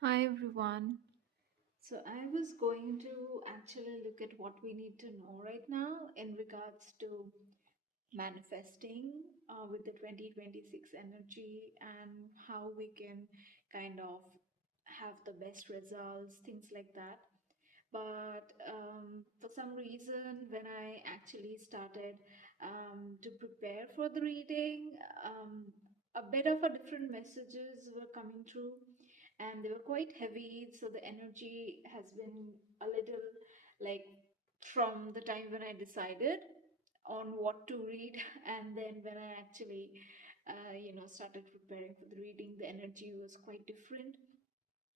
Hi everyone. So I was going to actually look at what we need to know right now in regards to manifesting with the 2026 energy and how we can kind of have the best results, things like that. But for some reason, when I actually started to prepare for the reading, a bit of a different messages were coming through and they were quite heavy. So the energy has been a little like from the time when I decided on what to read and then when I actually started preparing for the reading, the energy was quite different.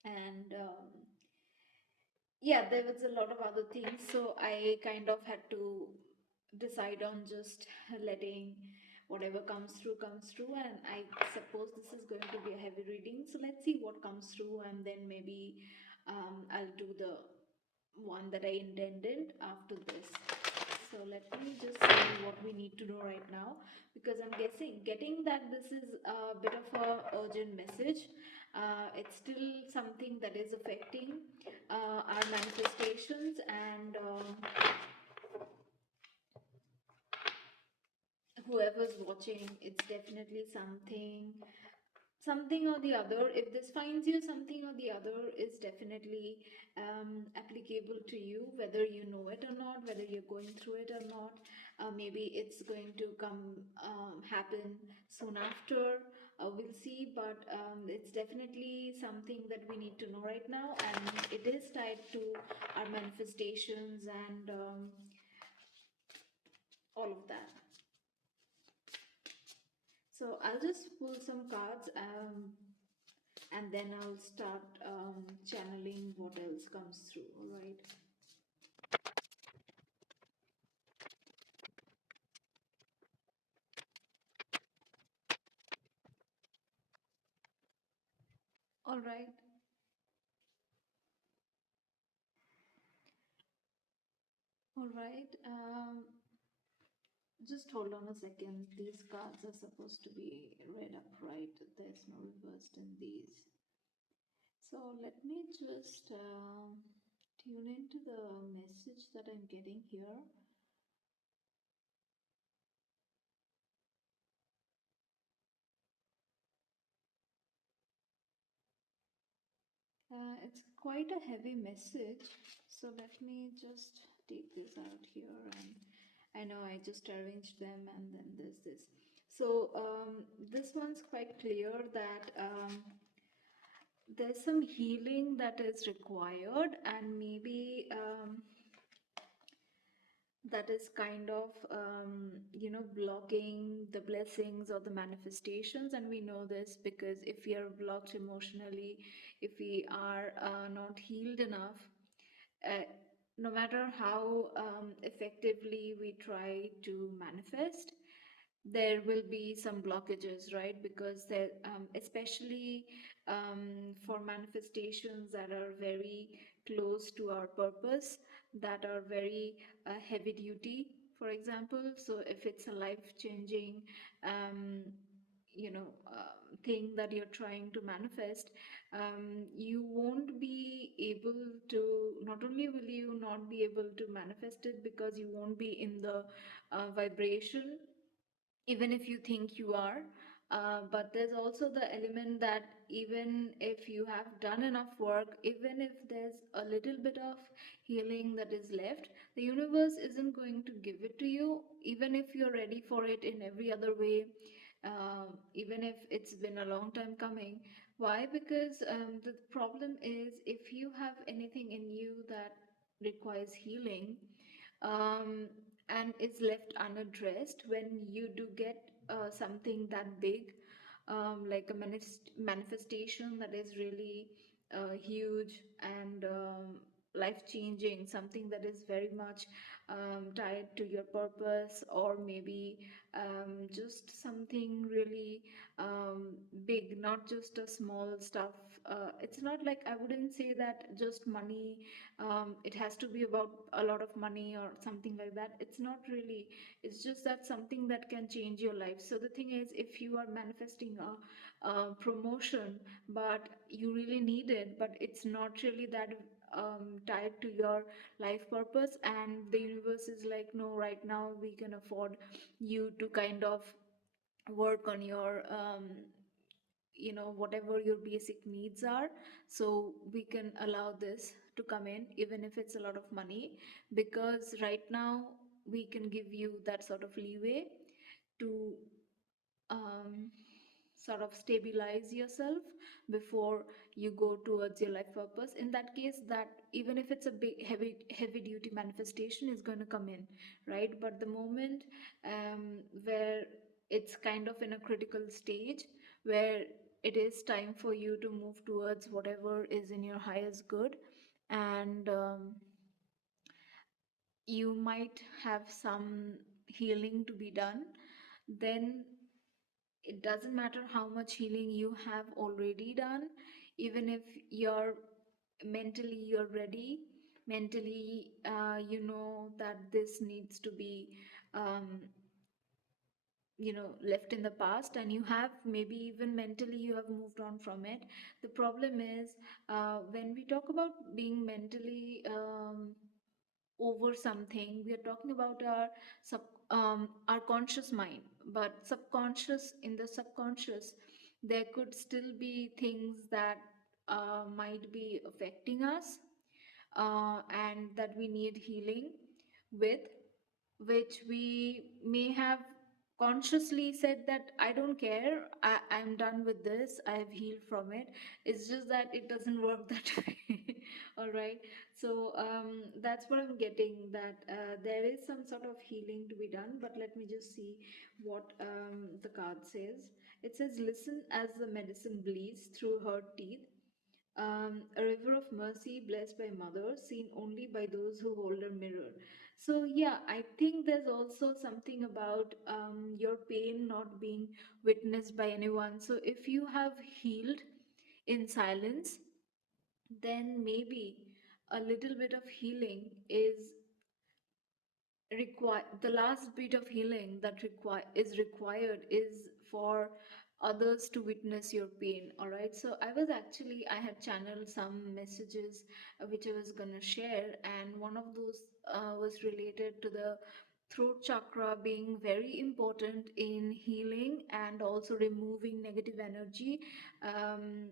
And yeah, there was a lot of other things, so I kind of had to decide on just letting whatever comes through, and I suppose this is going to be a heavy reading, so let's see what comes through, and then maybe I'll do the one that I intended after this. So let me just see what we need to know right now, because I'm guessing getting that this is a bit of a urgent message. It's still something that is affecting our manifestations, and whoever's watching, it's definitely something or the other. If this finds you, something or the other is definitely applicable to you, whether you know it or not, whether you're going through it or not. Maybe it's going to come happen soon after. We'll see, but it's definitely something that we need to know right now, and it is tied to our manifestations and all of that. So I'll just pull some cards and then I'll start channeling what else comes through. All right. All right. All right. Just hold on a second. These cards are supposed to be read upright. There's no reversed in these. So let me just tune into the message that I'm getting here. It's quite a heavy message, so let me just take this out here. And I know I just arranged them, and then there's this. So this one's quite clear that there's some healing that is required, and maybe that is kind of blocking the blessings or the manifestations. And we know this because if we are blocked emotionally, if we are not healed enough, uh, no matter how effectively we try to manifest, there will be some blockages, right? Because there, especially for manifestations that are very close to our purpose, that are very heavy duty, for example. So if it's a life changing, um, thing that you're trying to manifest, you won't be able to, not only will you not be able to manifest it because you won't be in the vibration, even if you think you are. But there's also the element that even if you have done enough work, even if there's a little bit of healing that is left, the universe isn't going to give it to you, even if you're ready for it in every other way, even if it's been a long time coming. Why? Because the problem is, if you have anything in you that requires healing, um, and is left unaddressed, when you do get something that big, like a manifestation that is really huge and life changing, something that is very much tied to your purpose, or maybe just something really big, not just a small stuff it's not like, I wouldn't say that just money, it has to be about a lot of money or something like that. It's not really. It's just that something that can change your life. So the thing is, if you are manifesting a promotion, but you really need it, but it's not really that tied to your life purpose, and the universe is like, no, right now we can afford you to kind of work on your whatever your basic needs are, so we can allow this to come in even if it's a lot of money, because right now we can give you that sort of leeway to um, sort of stabilize yourself before you go towards your life purpose. In that case, that even if it's a big heavy duty manifestation is going to come in, right? But the moment where it's kind of in a critical stage, where it is time for you to move towards whatever is in your highest good, and you might have some healing to be done, then it doesn't matter how much healing you have already done. Even if you're you're ready, mentally, you know that this needs to be um, left in the past, and you have, maybe even mentally you have moved on from it. The problem is, when we talk about being mentally over something, we are talking about sub our conscious mind, but subconscious, in the subconscious there could still be things that might be affecting us, and that we need healing with, which we may have consciously said that I don't care, I'm done with this, I have healed from it. It's just that it doesn't work that way. All right. So that's what I'm getting, that there is some sort of healing to be done. But let me just see what the card says. It says, listen as the medicine bleeds through her teeth, a river of mercy blessed by mother, seen only by those who hold a mirror. So, yeah, I think there's also something about your pain not being witnessed by anyone. So, if you have healed in silence, then maybe a little bit of healing is require the last bit of healing that required is for others to witness your pain. All right, so I had channeled some messages which I was gonna share, and one of those was related to the throat chakra being very important in healing and also removing negative energy, and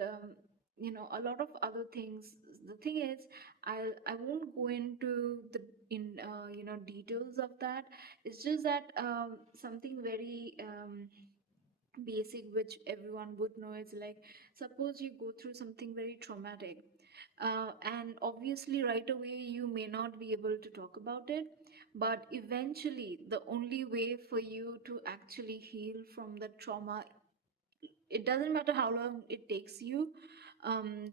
a lot of other things. The thing is, I won't go into the in details of that. It's just that something very basic which everyone would know is like, suppose you go through something very traumatic, and obviously right away you may not be able to talk about it, but eventually the only way for you to actually heal from the trauma, it doesn't matter how long it takes you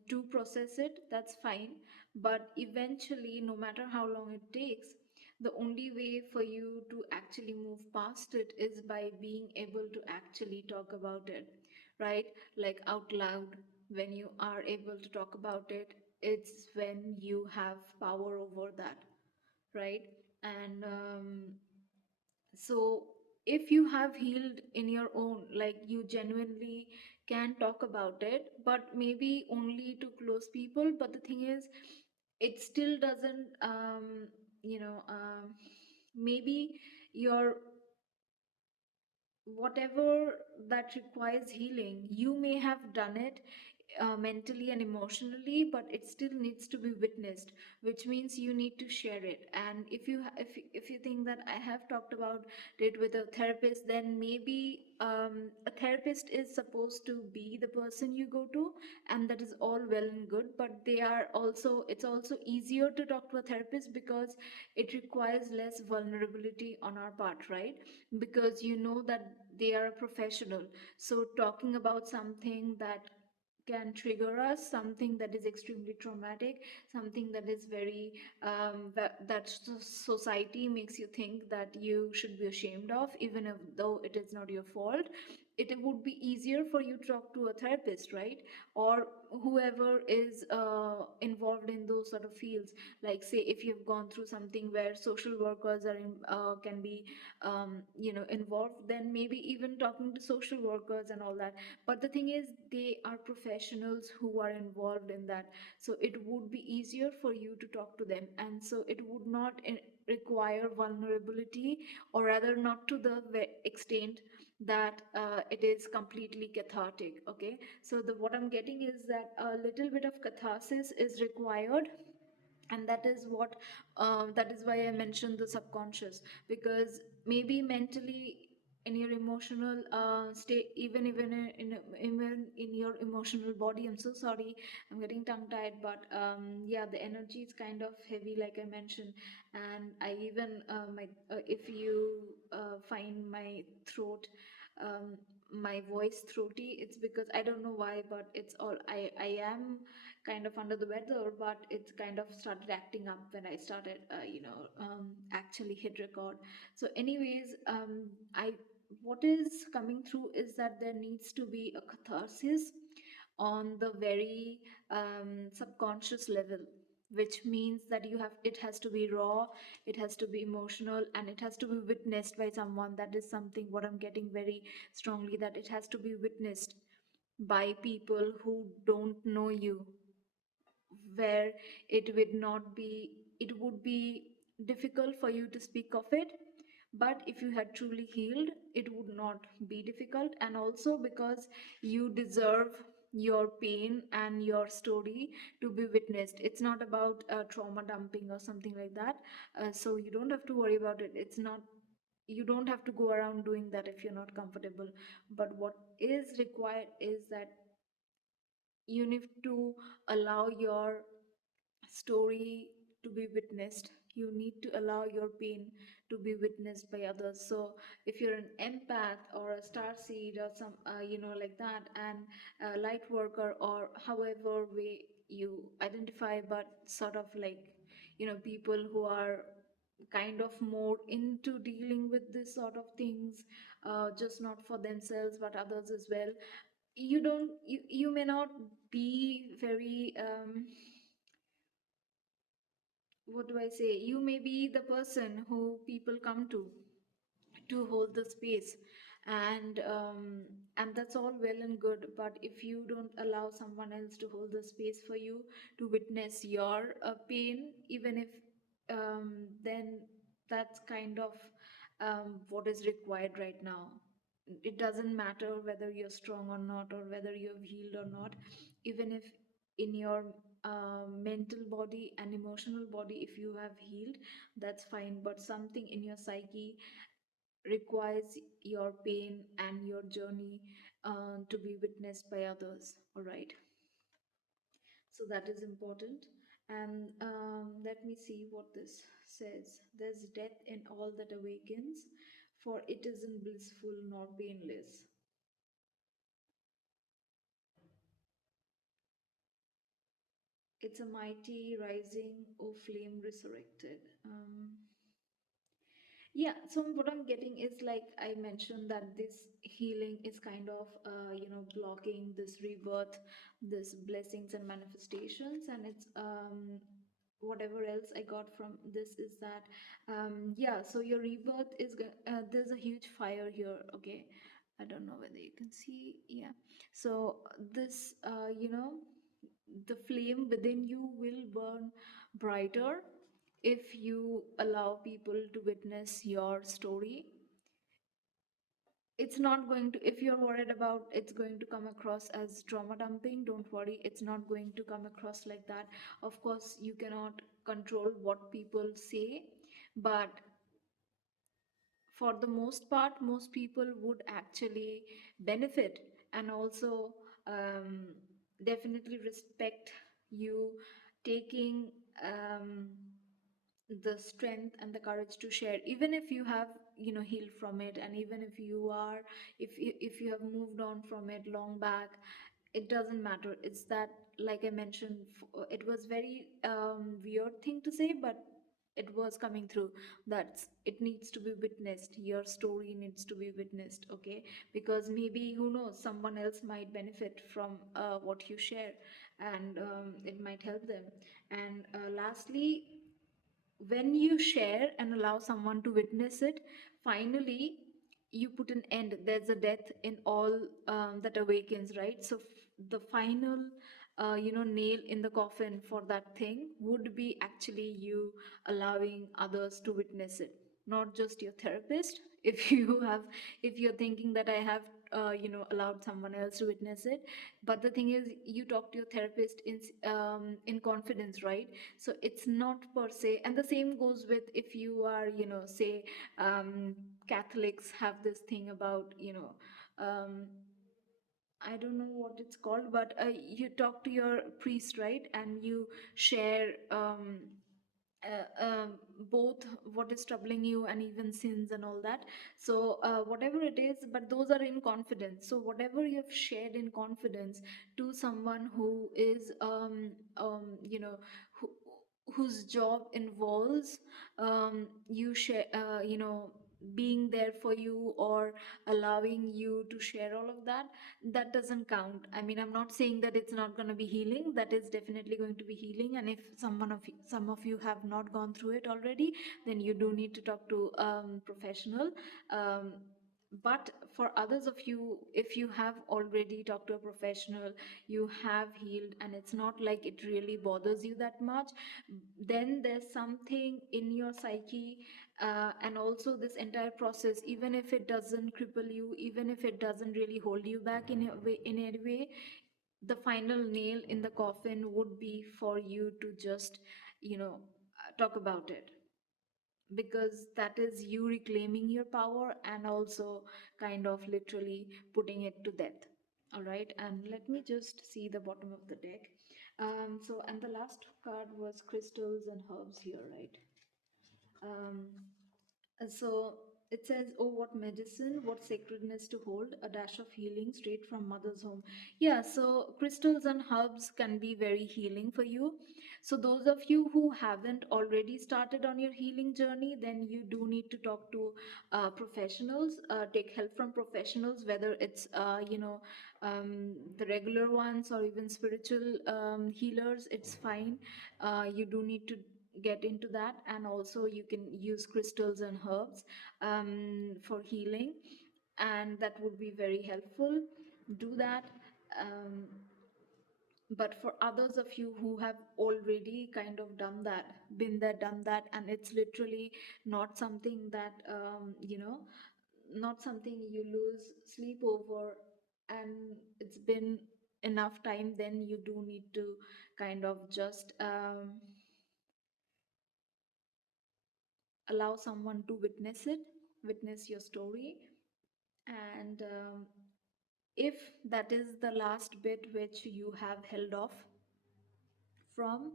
to process it, that's fine. But eventually, no matter how long it takes, the only way for you to actually move past it is by being able to actually talk about it, right? Like out loud. When you are able to talk about it, it's when you have power over that, right? And so if you have healed in your own, like you genuinely can talk about it, but maybe only to close people. But the thing is, it still doesn't maybe your whatever that requires healing, you may have done it mentally and emotionally, but it still needs to be witnessed, which means you need to share it. And if you think that I have talked about it with a therapist, then maybe a therapist is supposed to be the person you go to, and that is all well and good. But it's also easier to talk to a therapist because it requires less vulnerability on our part, right? Because you know that they are a professional. So talking about something that can trigger us, something that is extremely traumatic, something that is very society makes you think that you should be ashamed of, even if though it is not your fault, it would be easier for you to talk to a therapist, right? Or whoever is involved in those sort of fields. Like, say, if you've gone through something where social workers are can be involved, then maybe even talking to social workers and all that. But the thing is, they are professionals who are involved in that, so it would be easier for you to talk to them, and so it would not require vulnerability, or rather not to the extent that it is completely cathartic. Okay, so the what I'm getting is that a little bit of catharsis is required, and that is what that is why I mentioned the subconscious, because maybe mentally, in your emotional state, even in your emotional body, I'm so sorry, I'm getting tongue tied, but yeah, the energy is kind of heavy, like I mentioned. And I even my if you find my throat, um, my voice throaty, it's because I don't know why, but it's all I am kind of under the weather, but it's kind of started acting up when I started, actually hit record. So, anyways, I what is coming through is that there needs to be a catharsis on the very subconscious level, which means that you have it has to be raw, it has to be emotional, and it has to be witnessed by someone. That is something what I'm getting very strongly, that it has to be witnessed by people who don't know you, where it would be difficult for you to speak of it. But if you had truly healed, it would not be difficult. And also because you deserve your pain and your story to be witnessed. It's not about trauma dumping or something like that. So you don't have to worry about it. It's not, you don't have to go around doing that if you're not comfortable. But what is required is that you need to allow your story to be witnessed. You need to allow your pain to be witnessed by others. So if you're an empath or a star seed or some like that, and a light worker, or however way you identify, but sort of like, people who are kind of more into dealing with this sort of things, just not for themselves but others as well. You may not be very what do I say? You may be the person who people come to hold the space, and that's all well and good. But if you don't allow someone else to hold the space for you to witness your pain, even if then that's kind of what is required right now. It doesn't matter whether you're strong or not, or whether you've healed or not. Even if in your mental body and emotional body, if you have healed, that's fine. But something in your psyche requires your pain and your journey to be witnessed by others. All right, so that is important. And let me see what this says. There's death in all that awakens, for it isn't blissful nor painless. It's a mighty rising, O flame resurrected. Yeah, so what I'm getting is, like I mentioned, that this healing is kind of, blocking this rebirth, this blessings and manifestations, and it's whatever else I got from this is that, yeah, so your rebirth is there's a huge fire here. Okay, I don't know whether you can see. Yeah, so this, the flame within you will burn brighter if you allow people to witness your story. It's not going to, if you're worried about it's going to come across as trauma dumping, don't worry, it's not going to come across like that. Of course, you cannot control what people say, but for the most part, most people would actually benefit, and also um, definitely respect you taking um, the strength and the courage to share, even if you have, healed from it, and even if you are, if you have moved on from it long back. It doesn't matter. It's that, like I mentioned, it was very weird thing to say, but it was coming through, that's it needs to be witnessed, your story needs to be witnessed, okay? Because maybe, who knows, someone else might benefit from what you share, and it might help them. And lastly, when you share and allow someone to witness it, finally you put an end. There's a death in all that awakens, right? So the final nail in the coffin for that thing would be actually you allowing others to witness it, not just your therapist. If you have, if you're thinking that I have allowed someone else to witness it, but the thing is, you talk to your therapist in confidence, right? So it's not per se. And the same goes with, if you are, say, Catholics have this thing about, um, I don't know what it's called, but you talk to your priest, right? And you share both what is troubling you and even sins and all that. So whatever it is, but those are in confidence. So whatever you've shared in confidence to someone who is who, whose job involves you share being there for you, or allowing you to share all of that, that doesn't count. I mean, I'm not saying that it's not going to be healing. That is definitely going to be healing. And if some of you have not gone through it already, then you do need to talk to professional. um, but for others of you, if you have already talked to a professional, you have healed, and it's not like it really bothers you that much, then there's something in your psyche. And also this entire process, even if it doesn't cripple you, even if it doesn't really hold you back in a way, the final nail in the coffin would be for you to just talk about it, because that is you reclaiming your power, and also kind of literally putting it to death. All right, and let me just see the bottom of the deck. So, and the last card was crystals and herbs here, right? um, so it says, "Oh, what medicine, what sacredness to hold, a dash of healing straight from mother's home." Yeah, so crystals and herbs can be very healing for you. So, those of you who haven't already started on your healing journey, then you do need to talk to professionals, take help from professionals, whether it's, the regular ones or even spiritual healers, it's fine. You do need to get into that, and also you can use crystals and herbs for healing, and that would be very helpful. Do that. um, but for others of you who have already kind of done that, been there, done that, and it's literally not something that not something you lose sleep over, and it's been enough time, then you do need to kind of just allow someone to witness it, witness your story. And if that is the last bit which you have held off from,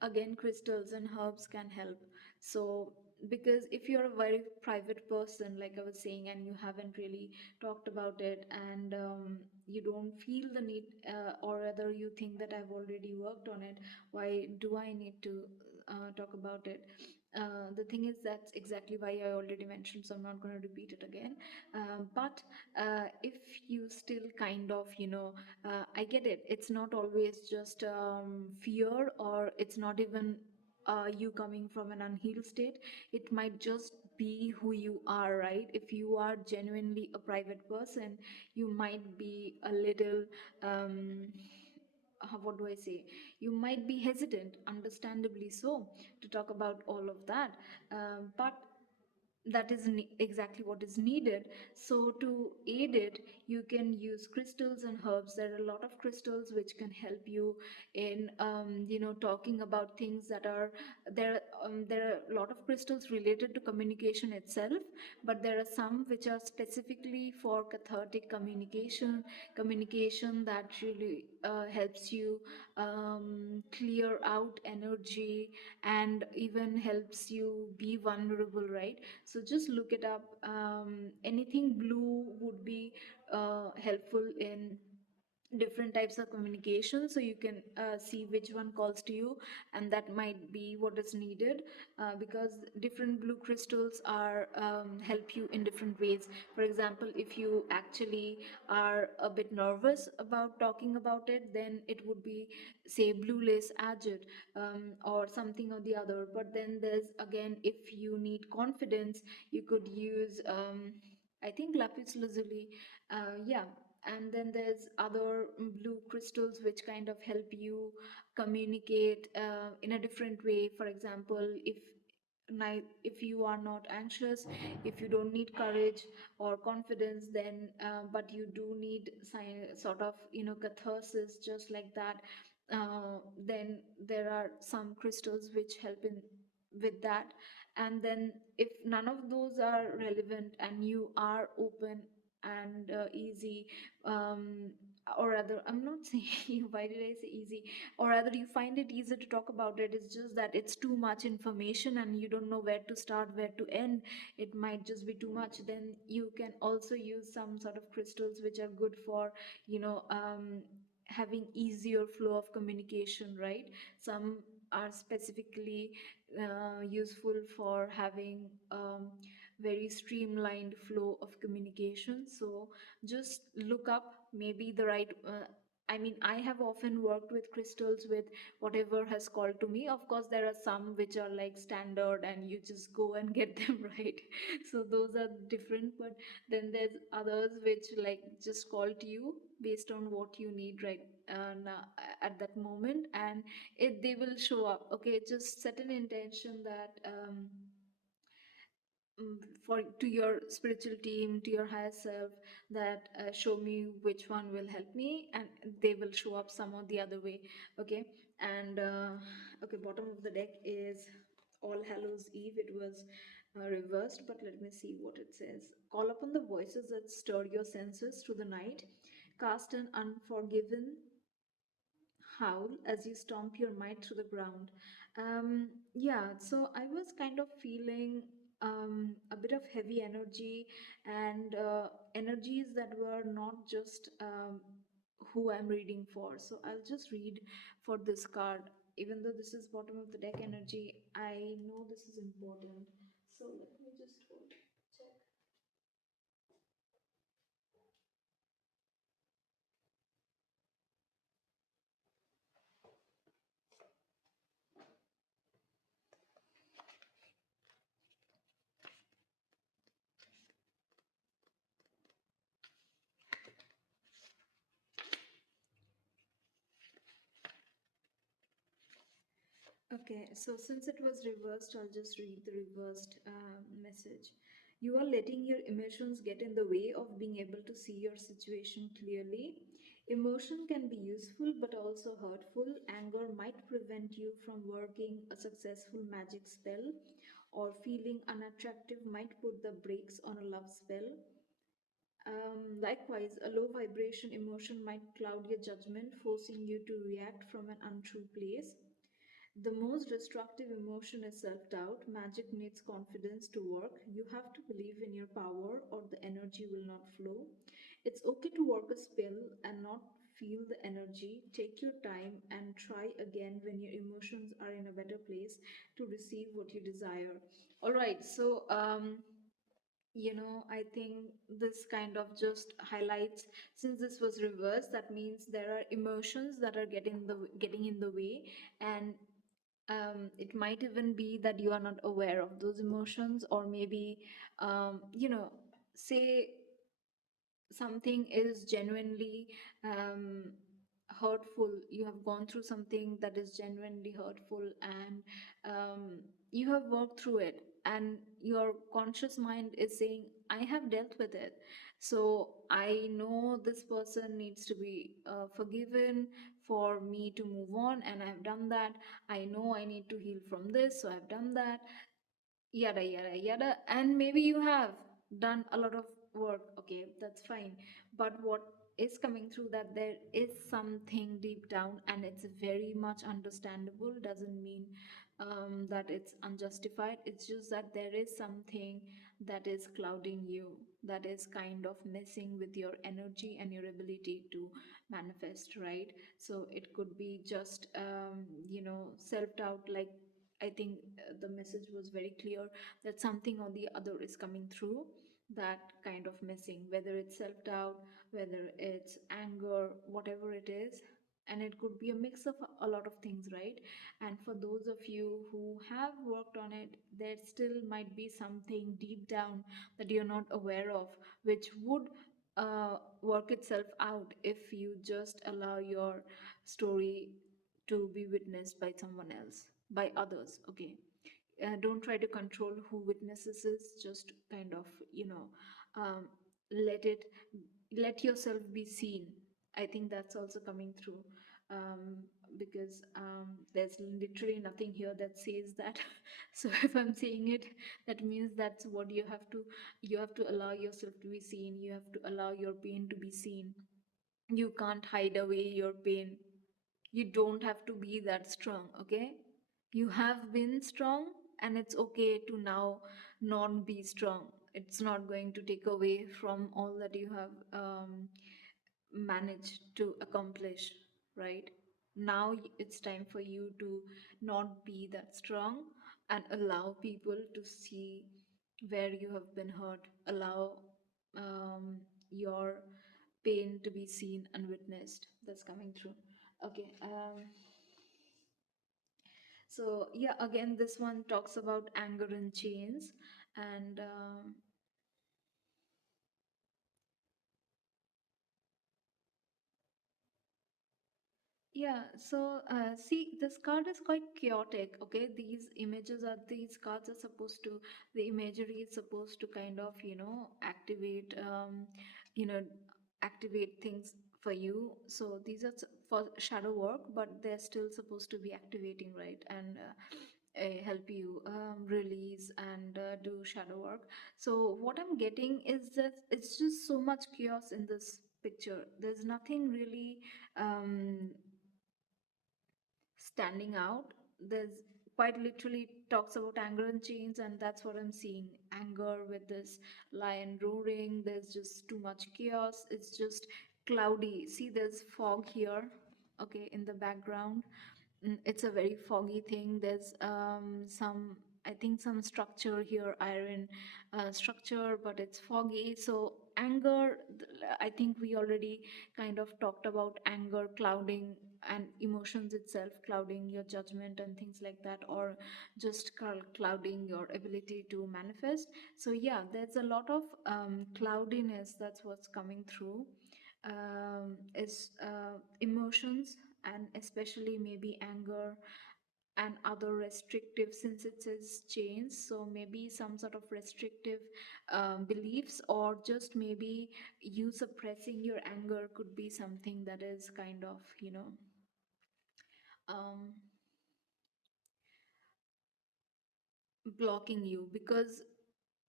again, crystals and herbs can help. So because if you're a very private person, like I was saying, and you haven't really talked about it, and you don't feel the need, or rather you think that I've already worked on it, why do I need to talk about it? The thing is, that's exactly why I already mentioned, so I'm not going to repeat it again. But if you still kind of, I get it. It's not always just fear, or it's not even you coming from an unhealed state. It might just be who you are, right? If you are genuinely a private person, you might be a little. What do I say? You might be hesitant, understandably so, to talk about all of that. But that is exactly what is needed. So to aid it, you can use crystals and herbs. There are a lot of crystals which can help you in talking about things that are there. There are a lot of crystals related to communication itself, but there are some which are specifically for cathartic communication that really helps you clear out energy, and even helps you be vulnerable, right? So just look it up. Anything blue would be helpful in different types of communication, so you can see which one calls to you, and that might be what is needed, because different blue crystals are help you in different ways. For example, if you actually are a bit nervous about talking about it, then it would be, say, blue lace agate, or something or the other. But then there's again, if you need confidence, you could use I think lapis lazuli, yeah. And then there's other blue crystals which kind of help you communicate in a different way. For example, if you are not anxious, if you don't need courage or confidence, then but you do need sort of, catharsis, just like that, then there are some crystals which help in with that. And then if none of those are relevant and you are open and easy, um, or rather, I'm not saying, why did I say easy, or rather you find it easy to talk about it, it's just that it's too much information and you don't know where to start, where to end, it might just be too much, then you can also use some sort of crystals which are good for, having easier flow of communication, right? Some are specifically useful for having very streamlined flow of communication. So just look up maybe the right, I mean, I have often worked with crystals with whatever has called to me. Of course, there are some which are like standard and you just go and get them, right? So those are different. But then there's others which like just call to you based on what you need, right? Now, at that moment, and they will show up. Okay, just set an intention that for to your spiritual team, to your higher self, that show me which one will help me, and they will show up some or the other way. Okay. And okay, bottom of the deck is All Hallows Eve. It was reversed, but let me see what it says. Call upon the voices that stir your senses through the night. Cast an unforgiven howl as you stomp your might through the ground. Yeah, so I was kind of feeling a bit of heavy energy, and energies that were not just who I'm reading for. So I'll just read for this card. Even though this is bottom of the deck energy, I know this is important. So let me just check. Okay, so since it was reversed, I'll just read the reversed message. You are letting your emotions get in the way of being able to see your situation clearly. Emotion can be useful but also hurtful. Anger might prevent you from working a successful magic spell, or feeling unattractive might put the brakes on a love spell. Likewise, a low vibration emotion might cloud your judgment, forcing you to react from an untrue place. The most destructive emotion is self doubt. Magic needs confidence to work. You have to believe in your power, or the energy will not flow. It's okay to work a spell and not feel the energy. Take your time and try again when your emotions are in a better place to receive what you desire. All right, so I think this kind of just highlights, since this was reversed, that means there are emotions that are getting in the way. And it might even be that you are not aware of those emotions, or maybe say something is genuinely um, hurtful. You have gone through something that is genuinely hurtful, and you have worked through it, and your conscious mind is saying, I have dealt with it, so I know this person needs to be forgiven for me to move on, and I've done that. I know I need to heal from this, so I've done that, yada yada yada. And maybe you have done a lot of work, okay, that's fine. But what is coming through, that there is something deep down, and it's very much understandable, doesn't mean that it's unjustified. It's just that there is something that is clouding you. that is kind of messing with your energy and your ability to manifest, right? So it could be just self-doubt, like I think the message was very clear that something or the other is coming through, that kind of missing, whether it's self-doubt, whether it's anger, whatever it is. And it could be a mix of a lot of things, right? And for those of you who have worked on it, there still might be something deep down that you're not aware of, which would work itself out if you just allow your story to be witnessed by someone else, by others. Okay, don't try to control who witnesses is, just kind of um, let it, let yourself be seen. I think that's also coming through, um, because there's literally nothing here that says that. So if I'm saying it, that means that's what you have to, you have to allow yourself to be seen, you have to allow your pain to be seen. You can't hide away your pain. You don't have to be that strong, okay? You have been strong, and it's okay to now not be strong. It's not going to take away from all that you have managed to accomplish, right? Now it's time for you to not be that strong and allow people to see where you have been hurt. Allow your pain to be seen and witnessed. That's coming through. Okay. So yeah, again, this one talks about anger and chains, and yeah, so see, this card is quite chaotic. Okay, these cards are supposed to, the imagery is supposed to kind of, activate, you know, activate things for you. So these are for shadow work, but they're still supposed to be activating, right? And help you release and do shadow work. So what I'm getting is that it's just so much chaos in this picture. There's nothing really standing out. There's quite literally talks about anger and chains, and that's what I'm seeing. Anger with this lion roaring. There's just too much chaos. It's just cloudy. See, there's fog here, okay, in the background. It's a very foggy thing. There's some, I think, some structure here, iron structure, but it's foggy. So anger, I think we already kind of talked about anger clouding and emotions itself clouding your judgment and things like that, or just clouding your ability to manifest. So yeah, there's a lot of cloudiness. That's what's coming through, is emotions, and especially maybe anger and other restrictive, since it says chains, so maybe some sort of restrictive beliefs, or just maybe you suppressing your anger could be something that is kind of um, blocking you. Because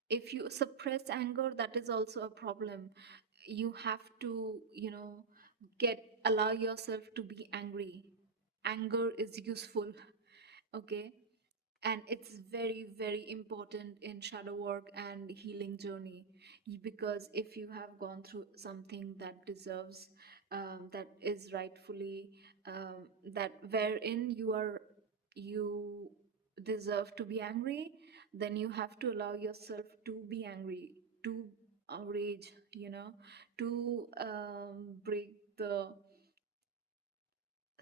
if you suppress anger, that is also a problem. You have to get, allow yourself to be angry. Anger is useful, okay? And it's very, very important in shadow work and healing journey. Because if you have gone through something that deserves, that is rightfully, that wherein you deserve to be angry, then you have to allow yourself to be angry, to rage, to break the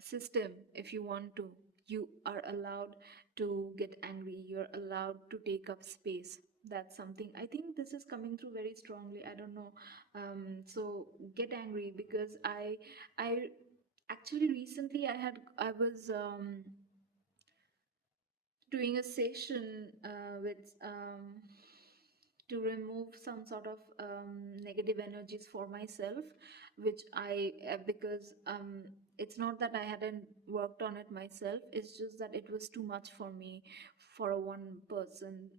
system. If you want to, you are allowed to get angry, you're allowed to take up space. That's something I think this is coming through very strongly. I don't know. So get angry, because I actually recently I was doing a session with to remove some sort of negative energies for myself, which I because it's not that I hadn't worked on it myself, it's just that it was too much for me for a one person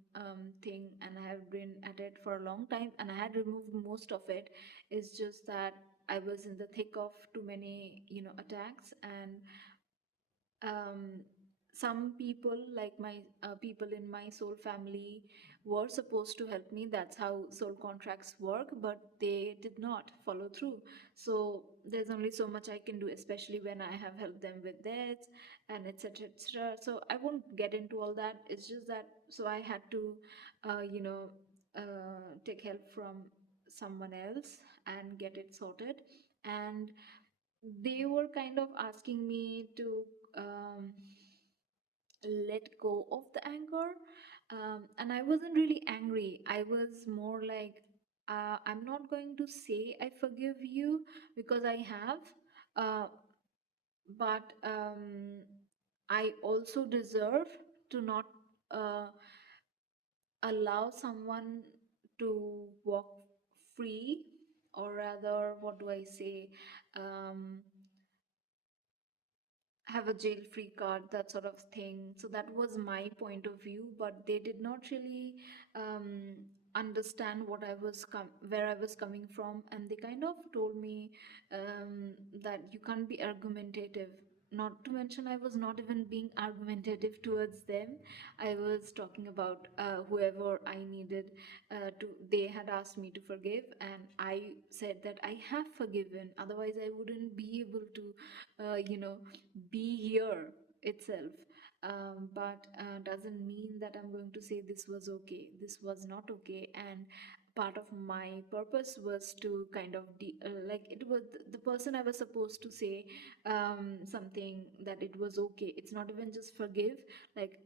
thing, and I have been at it for a long time, and I had removed most of it. It's just that I was in the thick of too many attacks, and um, some people, like my people in my soul family, were supposed to help me. That's how soul contracts work, but they did not follow through. So there's only so much I can do, especially when I have helped them with debts and etc etc. So I won't get into all that. It's just that, so I had to you know take help from someone else and get it sorted. And they were kind of asking me to let go of the anger. And I wasn't really angry. I was more like, I'm not going to say I forgive you, because I have. Uh, but I also deserve to not uh, allow someone to walk free, or rather, what do I say? Um, have a jail free card, that sort of thing. So that was my point of view, but they did not really um, understand what where I was coming from. And they kind of told me that you can't be argumentative. Not to mention, I was not even being argumentative towards them. I was talking about whoever I needed to. They had asked me to forgive, and I said that I have forgiven. Otherwise, I wouldn't be able to, be here itself. But doesn't mean that I'm going to say this was okay, this was not okay. And part of my purpose was to kind of like, it was the person I was supposed to say something, that it was okay. It's not even just forgive, like,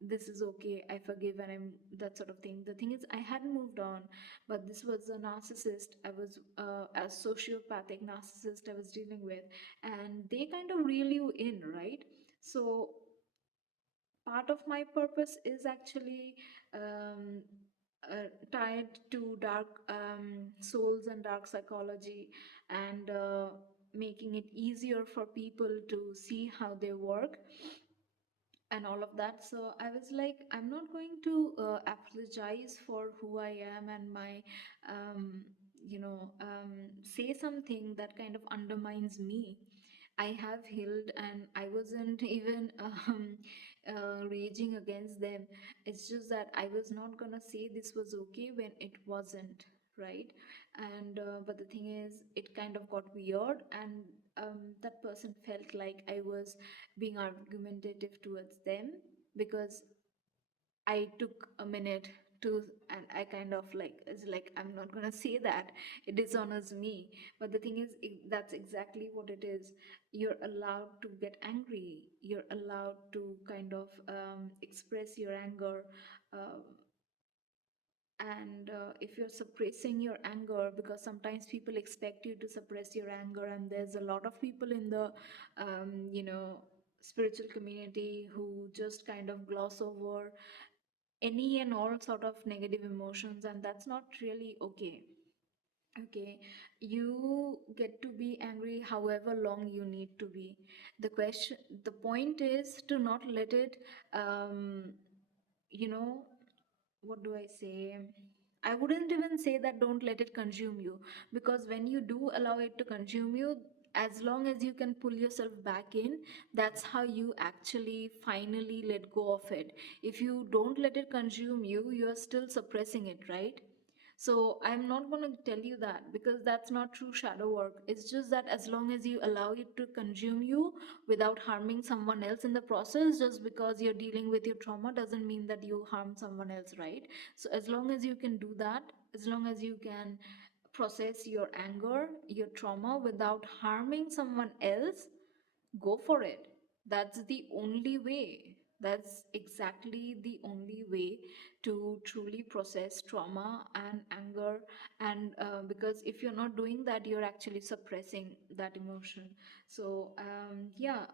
this is okay, I forgive, and I'm that sort of thing. The thing is, I hadn't moved on, but this was a narcissist. I was a sociopathic narcissist I was dealing with, and they kind of reel you in, right? So part of my purpose is actually um, tied to dark souls and dark psychology, and making it easier for people to see how they work and all of that. So I was like, I'm not going to apologize for who I am, and my say something that kind of undermines me. I have healed, and I wasn't even raging against them. It's just that I was not gonna say this was okay when it wasn't, right? And but the thing is, it kind of got weird, and that person felt like I was being argumentative towards them, because I took a minute to, and I kind of like, it's like, I'm not gonna say that, it dishonors me. But the thing is, that's exactly what it is. You're allowed to get angry, you're allowed to kind of express your anger. um and if you're suppressing your anger, because sometimes people expect you to suppress your anger, and there's a lot of people in the spiritual community who just kind of gloss over any and all sort of negative emotions, and that's not really okay. Okay, you get to be angry however long you need to be. The point is to not let it um you know what do I say? I wouldn't even say that don't let it consume you, because when you do allow it to consume you, as long as you can pull yourself back in, that's how you actually finally let go of it. If you don't let it consume you, you're still suppressing it, right? So I'm not going to tell you that, because that's not true shadow work. It's just that as long as you allow it to consume you without harming someone else in the process, just because you're dealing with your trauma doesn't mean that you harm someone else, right? So as long as you can do that, as long as you can process your anger, your trauma without harming someone else, go for it. That's the only way. That's exactly the only way to truly process trauma and anger. And because if you're not doing that, you're actually suppressing that emotion. So yeah,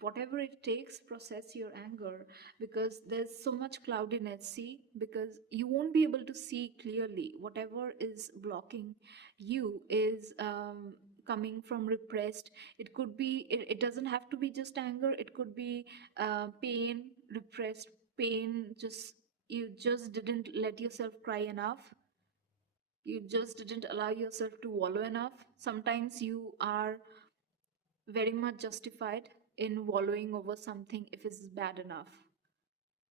whatever it takes, process your anger, because there's so much cloudiness. See, because you won't be able to see clearly. Whatever is blocking you is coming from repressed. It doesn't have to be just anger. It could be pain, repressed pain. Just, you just didn't let yourself cry enough. You just didn't allow yourself to wallow enough. Sometimes you are very much justified. in wallowing over something if it's bad enough.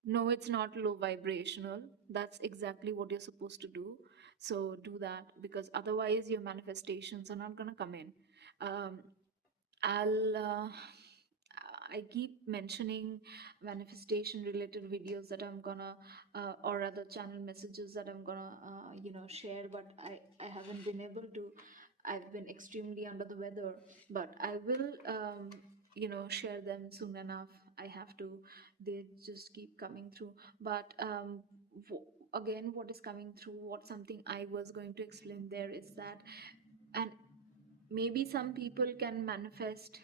No, it's not low vibrational. That's exactly what you're supposed to do. So do that, because otherwise your manifestations are not going to come in. Um, I'll I keep mentioning manifestation related videos that I'm gonna or other channel messages that I'm gonna share, but I haven't been able to. I've been extremely under the weather, but I will share them soon enough. I have to. They just keep coming through. But again, what is coming through, what something I was going to explain there is that, and maybe some people can manifest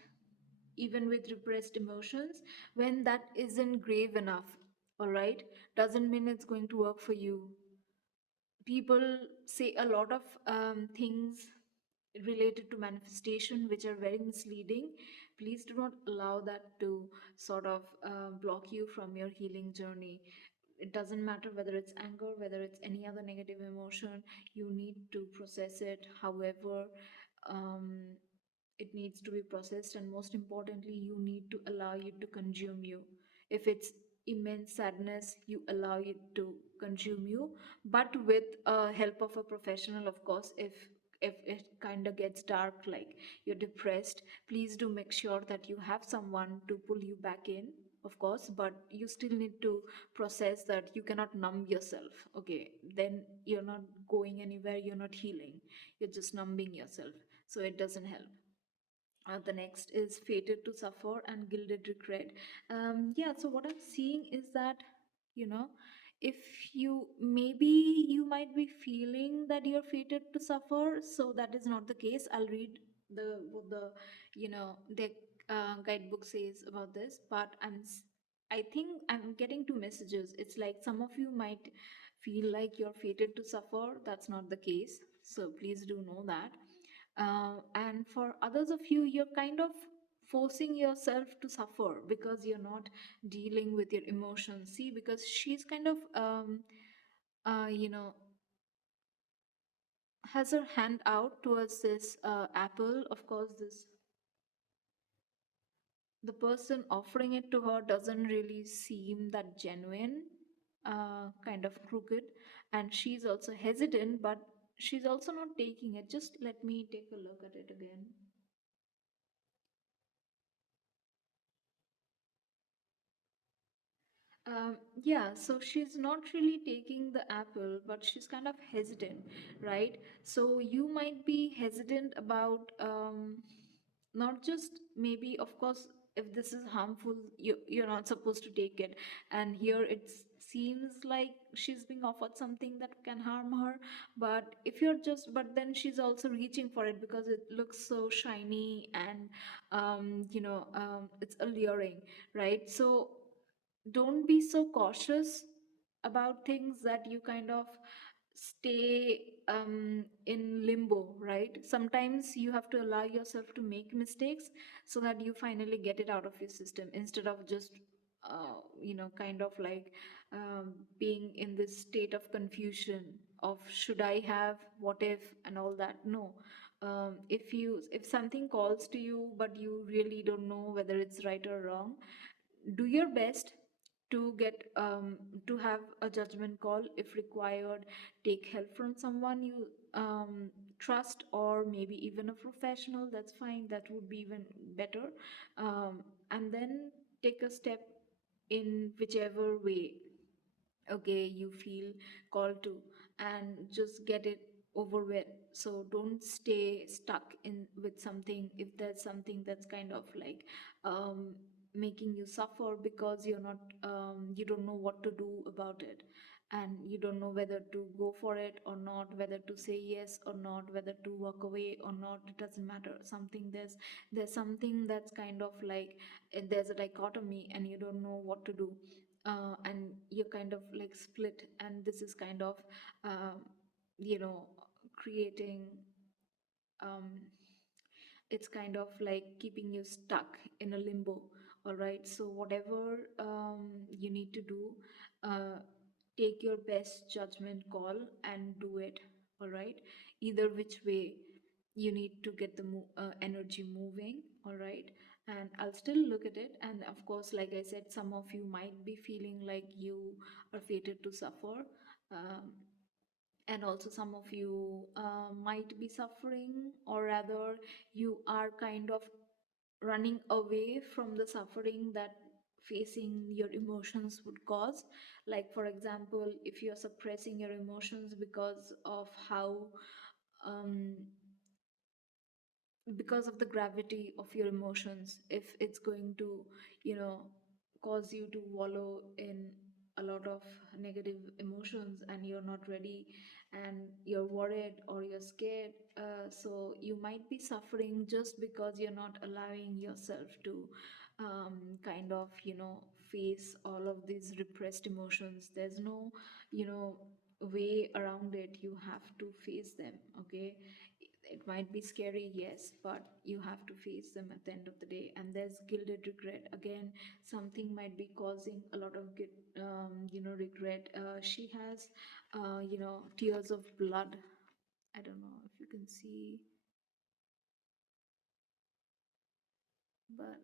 even with repressed emotions when that isn't grave enough. All right, doesn't mean it's going to work for you. People say a lot of things related to manifestation which are very misleading. Please do not allow that to sort of block you from your healing journey. It doesn't matter whether it's anger, whether it's any other negative emotion, you need to process it. However, um, it needs to be processed, and most importantly, you need to allow it to consume you. If it's immense sadness, you allow it to consume you, but with help of a professional, of course. If it kind of gets dark, like you're depressed, please do make sure that you have someone to pull you back in, of course, but you still need to process that. You cannot numb yourself. Okay, then you're not going anywhere, you're not healing, you're just numbing yourself, so it doesn't help. The next is fated to suffer and gilded regret. Yeah, so what I'm seeing is that, you know, if you, maybe you might be feeling that you're fated to suffer, so that is not the case. I'll read the what the guidebook says about this, but I think I'm getting two messages. It's like some of you might feel like you're fated to suffer. That's not the case, so please do know that. And for others of you, you're kind of forcing yourself to suffer because you're not dealing with your emotions. See, because she's kind of uh, you know has her hand out towards this apple. Of course, this, the person offering it to her doesn't really seem that genuine, kind of crooked, and she's also hesitant, but she's also not taking it. Just let me take a look at it again. Yeah, so she's not really taking the apple, but she's kind of hesitant, right? So you might be hesitant about not just, maybe, of course, if this is harmful, you're not supposed to take it. And here it seems like she's being offered something that can harm her. But if you're just, but then she's also reaching for it because it looks so shiny and it's alluring, right? So don't be so cautious about things that you kind of stay in limbo, right? Sometimes you have to allow yourself to make mistakes so that you finally get it out of your system, instead of just kind of like being in this state of confusion of should I have, what if, and all that. No. If something calls to you but you really don't know whether it's right or wrong, do your best to get to have a judgment call. If required, take help from someone you trust, or maybe even a professional. That's fine, that would be even better. And then take a step in whichever way, okay, you feel called to, and just get it over with. So don't stay stuck in with something if there's something that's kind of like making you suffer because you don't know what to do about it, and you don't know whether to go for it or not, whether to say yes or not, whether to walk away or not. It doesn't matter. Something, there's something that's kind of like, there's a dichotomy and you don't know what to do, and you're kind of like split, and this is kind of um, you know creating um, it's kind of like keeping you stuck in a limbo. All right, so whatever you need to do, uh, take your best judgment call and do it. All right, either which way, you need to get the energy moving. All right, and I'll still look at it. And of course, like I said, some of you might be feeling like you are fated to suffer. Um, and also some of you might be suffering, or rather you are kind of running away from the suffering that facing your emotions would cause. Like for example, if you're suppressing your emotions um, because of the gravity of your emotions, if it's going to, you know, cause you to wallow in a lot of negative emotions, and you're not ready, and you're worried or you're scared, so you might be suffering just because you're not allowing yourself to kind of, you know, face all of these repressed emotions. There's no, you know, way around it. You have to face them, okay? It might be scary, yes, but you have to face them at the end of the day. And there's gilded regret. Again, something might be causing a lot of you know, regret. She has, you know, tears of blood. I don't know if you can see, but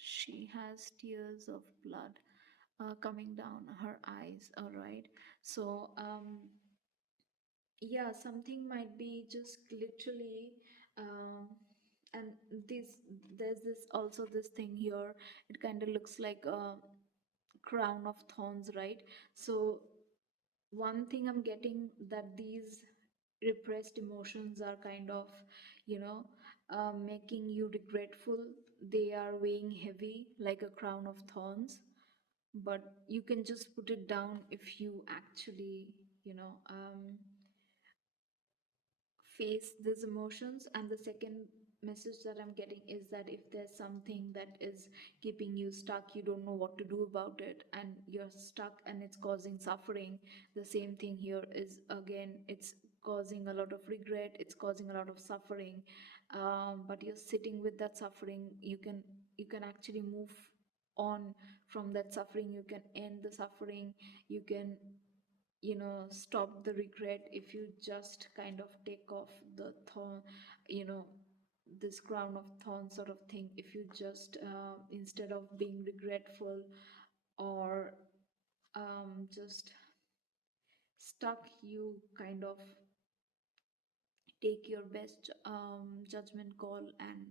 she has tears of blood coming down her eyes. All right. So, yeah, something might be just literally, um, and this there's this also this thing here. It kind of looks like a crown of thorns, right? So one thing I'm getting, that these repressed emotions are kind of, you know, making you regretful. They are weighing heavy like a crown of thorns, but you can just put it down if you actually, you know, face these emotions. And the second message that I'm getting is that if there's something that is keeping you stuck, you don't know what to do about it, and you're stuck and it's causing suffering. The same thing here is, again, it's causing a lot of regret, it's causing a lot of suffering. But you're sitting with that suffering. You can actually move on from that suffering. You can end the suffering. You can, you know, stop the regret if you just kind of take off the thorn, you know, this crown of thorns sort of thing. If you just instead of being regretful, or just stuck, you kind of take your best judgment call and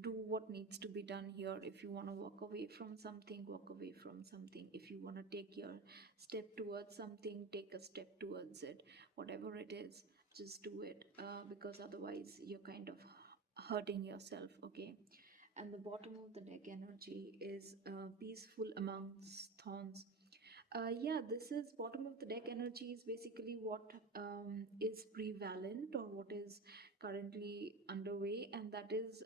do what needs to be done here. If you want to walk away from something, walk away from something. If you want to take your step towards something, take a step towards it. Whatever it is, just do it, because otherwise you're kind of hurting yourself, okay? And the bottom of the deck energy is peaceful amongst thorns. Yeah, this is bottom of the deck energy is basically what is prevalent, or what is currently underway, and that is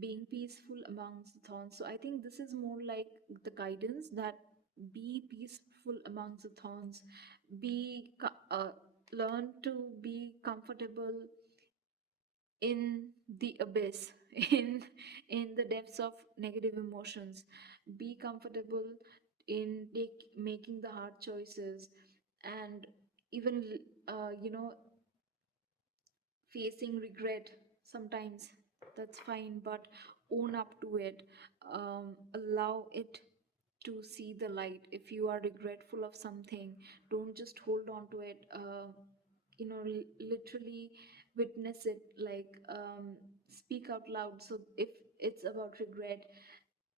being peaceful amongst the thorns. So I think this is more like the guidance that be peaceful amongst the thorns, learn to be comfortable in the abyss, in the depths of negative emotions. Be comfortable in making the hard choices, and even you know, facing regret sometimes. That's fine, but own up to it. Allow it to see the light. If you are regretful of something, don't just hold on to it. You know, literally witness it, like, speak out loud. So if it's about regret,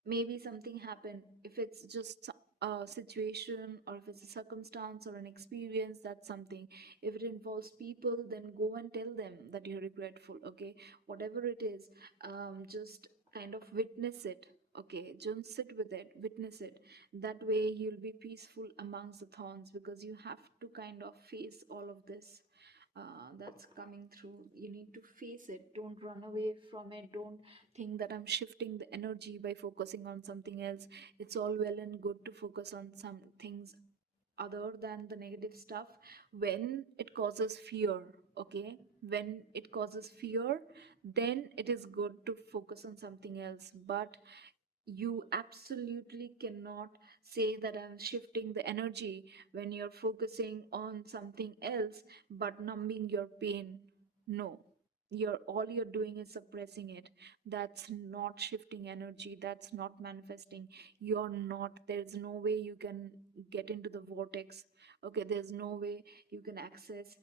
maybe something happened. If it's just a situation, or if it's a circumstance or an experience, that's something. If it involves people, then go and tell them that you're regretful, okay? Whatever it is, just kind of witness it, okay? Don't sit with it, witness it. That way you'll be peaceful amongst the thorns, because you have to kind of face all of this that's coming through. You need to face it. Don't run away from it. Don't think that I'm shifting the energy by focusing on something else. It's all well and good to focus on some things other than the negative stuff when it causes fear, okay? When it causes fear, then it is good to focus on something else. But you absolutely cannot say that I'm shifting the energy when you're focusing on something else but numbing your pain. No, You're doing is suppressing it. That's not shifting energy, that's not manifesting. You're not, there's no way you can get into the vortex. Okay, there's no way you can access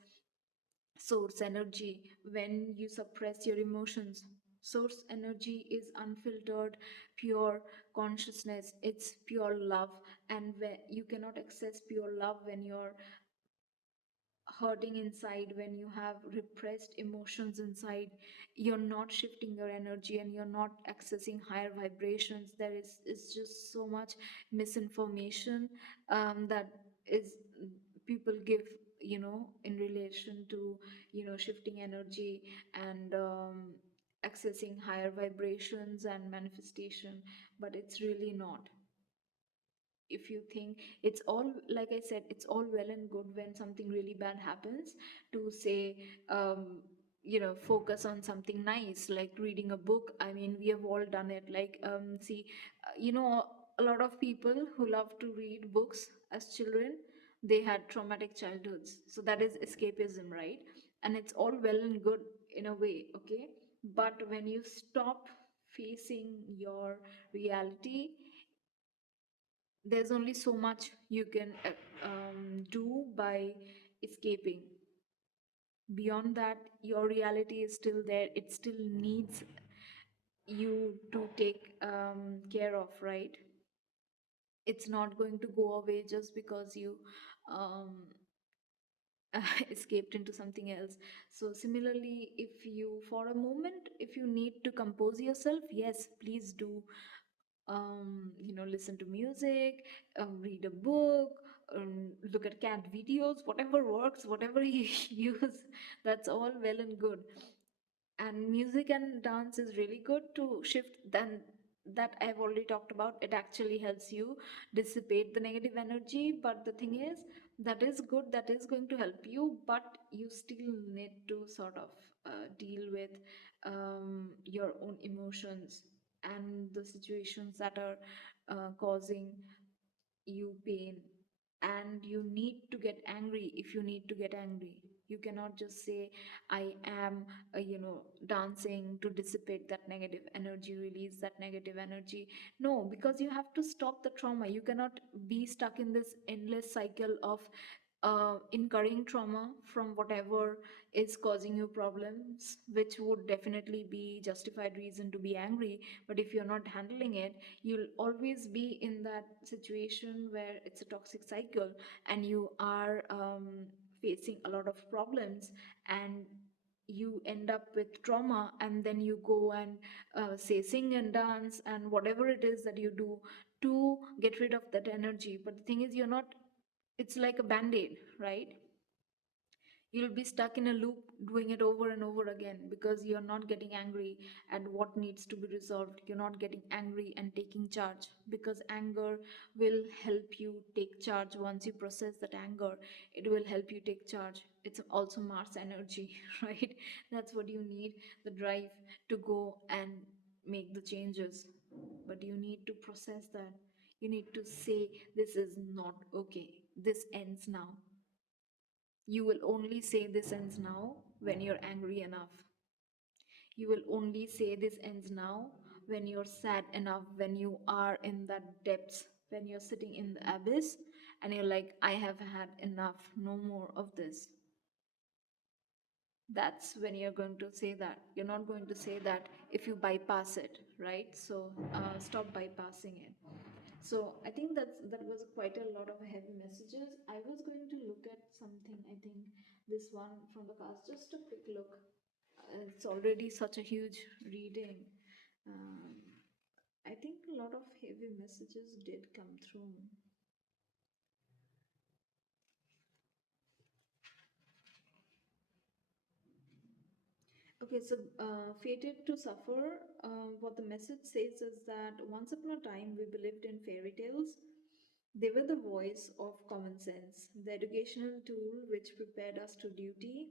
source energy when you suppress your emotions. Source energy is unfiltered, pure consciousness, it's pure love. And where you cannot access pure love when you're hurting inside, when you have repressed emotions inside, you're not shifting your energy and you're not accessing higher vibrations. There is just so much misinformation that is people give, in relation to, shifting energy and accessing higher vibrations and manifestation, but it's really not. If you think, it's all, like I said, it's all well and good when something really bad happens to say, focus on something nice like reading a book. I mean, we have all done it. Like, see, a lot of people who love to read books as children, they had traumatic childhoods, so that is escapism, right? And it's all well and good in a way, okay? But when you stop facing your reality, there's only so much you can do by escaping. Beyond that, your reality is still there, it still needs you to take care of, right? It's not going to go away just because you um, escaped into something else. So similarly, if you, for a moment, if you need to compose yourself, yes, please do. Listen to music, read a book, look at cat videos, whatever works, whatever you use, that's all well and good. And music and dance is really good to shift. Then that I've already talked about, it actually helps you dissipate the negative energy. But the thing is, that is good, that is going to help you, but you still need to sort of deal with your own emotions and the situations that are causing you pain. And you need to get angry if you need to get angry. You cannot just say, I am dancing to dissipate that negative energy, release that negative energy. No, because you have to stop the trauma. You cannot be stuck in this endless cycle of incurring trauma from whatever is causing you problems, which would definitely be justified reason to be angry. But if you're not handling it, you'll always be in that situation where it's a toxic cycle, and you are facing a lot of problems, and you end up with trauma. And then you go and say, sing and dance and whatever it is that you do to get rid of that energy. But the thing is, you're not, it's like a band-aid, right? You'll be stuck in a loop doing it over and over again because you're not getting angry at what needs to be resolved. You're not getting angry and taking charge, because anger will help you take charge. Once you process that anger, it will help you take charge. It's also Mars energy, right? That's what you need, the drive to go and make the changes. But you need to process that. You need to say, this is not okay. This ends now. You will only say this ends now when you're angry enough. You will only say this ends now when you're sad enough, when you are in that depths, when you're sitting in the abyss and you're like, I have had enough, no more of this. That's when you're going to say that. You're not going to say that if you bypass it, right? So stop bypassing it. So I think that was quite a lot of heavy messages. I was going to look at something. I think this one from the past, just a quick look. It's already such a huge reading. Um, I think a lot of heavy messages did come through. Okay, so fated to suffer. What the message says is that once upon a time we believed in fairy tales. They were the voice of common sense, the educational tool which prepared us to duty,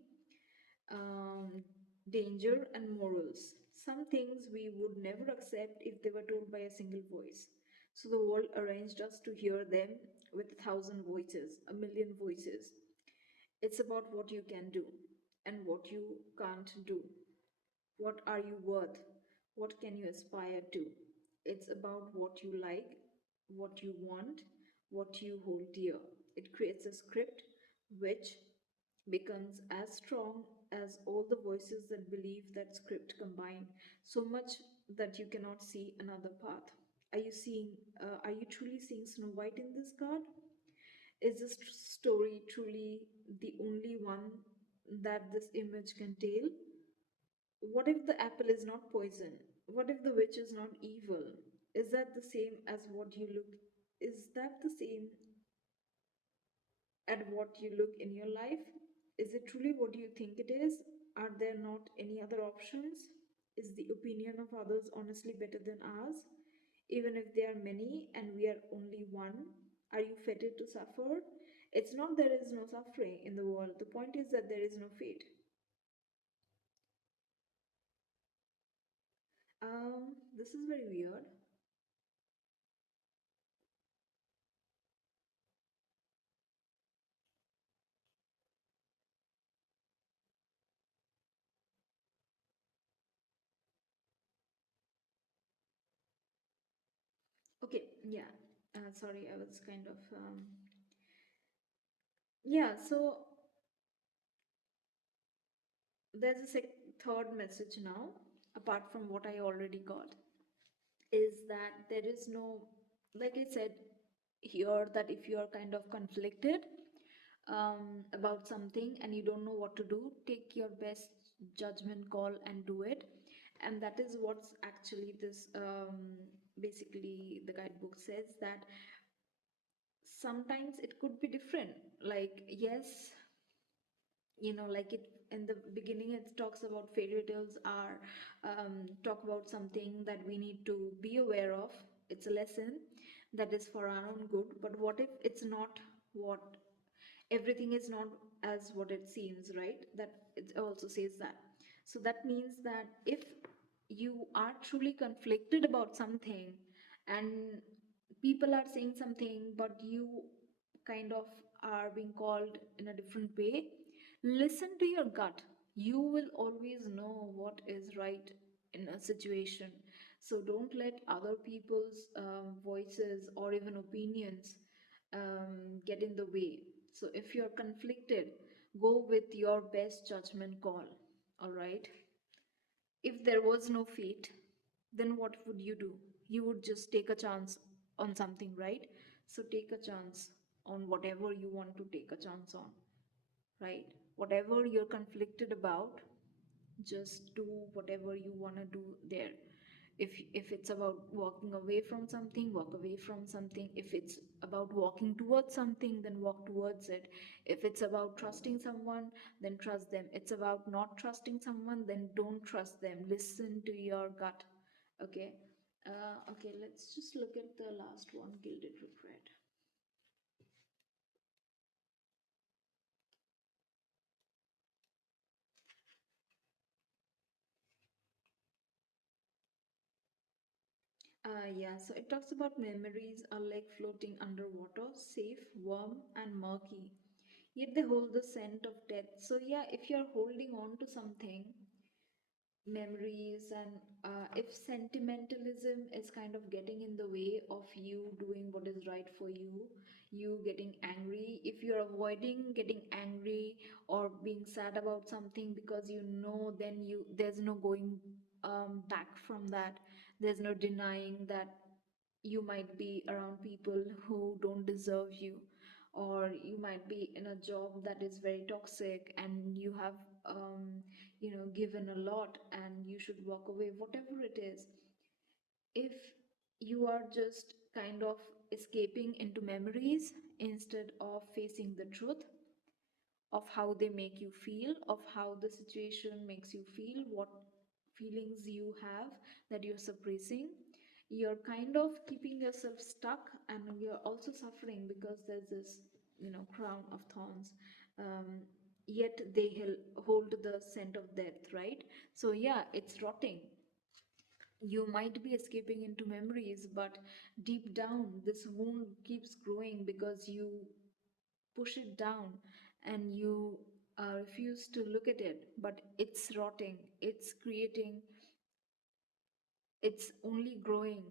um, danger, and morals. Some things we would never accept if they were told by a single voice. So the world arranged us to hear them with 1,000 voices, a million voices. It's about what you can do and what you can't do. What are you worth? What can you aspire to? It's about what you like, what you want, what you hold dear. It creates a script which becomes as strong as all the voices that believe that script combined, so much that you cannot see another path. Are you truly seeing Snow White in this card? Is this story truly the only one that this image can tell? What if the apple is not poison? What if the witch is not evil? Is that the same as what you look? Is that the same at what you look in your life? Is it truly what you think it is? Are there not any other options? Is the opinion of others honestly better than ours? Even if there are many and we are only one, are you fated to suffer? It's not there is no suffering in the world. The point is that there is no fate. This is very weird. Okay, yeah. Sorry, I was kind of yeah. So there's a third message now, apart from what I already got, is that there is no, like I said here, that if you are kind of conflicted about something and you don't know what to do, take your best judgment call and do it. And that is what's actually this basically the guidebook says, that sometimes it could be different. Like, yes, like it in the beginning it talks about fairy tales are talk about something that we need to be aware of. It's a lesson that is for our own good, but what if it's not, what everything is not as what it seems, right? That it also says that. So that means that if you are truly conflicted about something and people are saying something but you kind of are being called in a different way, listen to your gut. You will always know what is right in a situation. So don't let other people's voices or even opinions get in the way. So if you're conflicted, go with your best judgment call. All right. If there was no fate, then what would you do? You would just take a chance on something, right? So take a chance on whatever you want to take a chance on, right? Whatever you're conflicted about, just do whatever you want to do there. If it's about walking away from something, walk away from something. If it's about walking towards something, then walk towards it. If it's about trusting someone, then trust them. It's about not trusting someone, then don't trust them. Listen to your gut. Okay. Okay, let's just look at the last one, gilded regret. Yeah, so it talks about memories are like floating underwater, safe, warm, and murky. Yet they hold the scent of death. So, yeah, if you're holding on to something, memories, and if sentimentalism is kind of getting in the way of you doing what is right for you, you getting angry, if you're avoiding getting angry or being sad about something because then there's no going back from that. There's no denying that you might be around people who don't deserve you, or you might be in a job that is very toxic and you have given a lot and you should walk away, whatever it is. If you are just kind of escaping into memories instead of facing the truth of how they make you feel, of how the situation makes you feel, what feelings you have that you're suppressing, you're kind of keeping yourself stuck, and you're also suffering because there's this, crown of thorns. Yet they hold the scent of death, right? So, yeah, it's rotting. You might be escaping into memories, but deep down, this wound keeps growing because you push it down and you refuse to look at it, but it's rotting, it's creating, it's only growing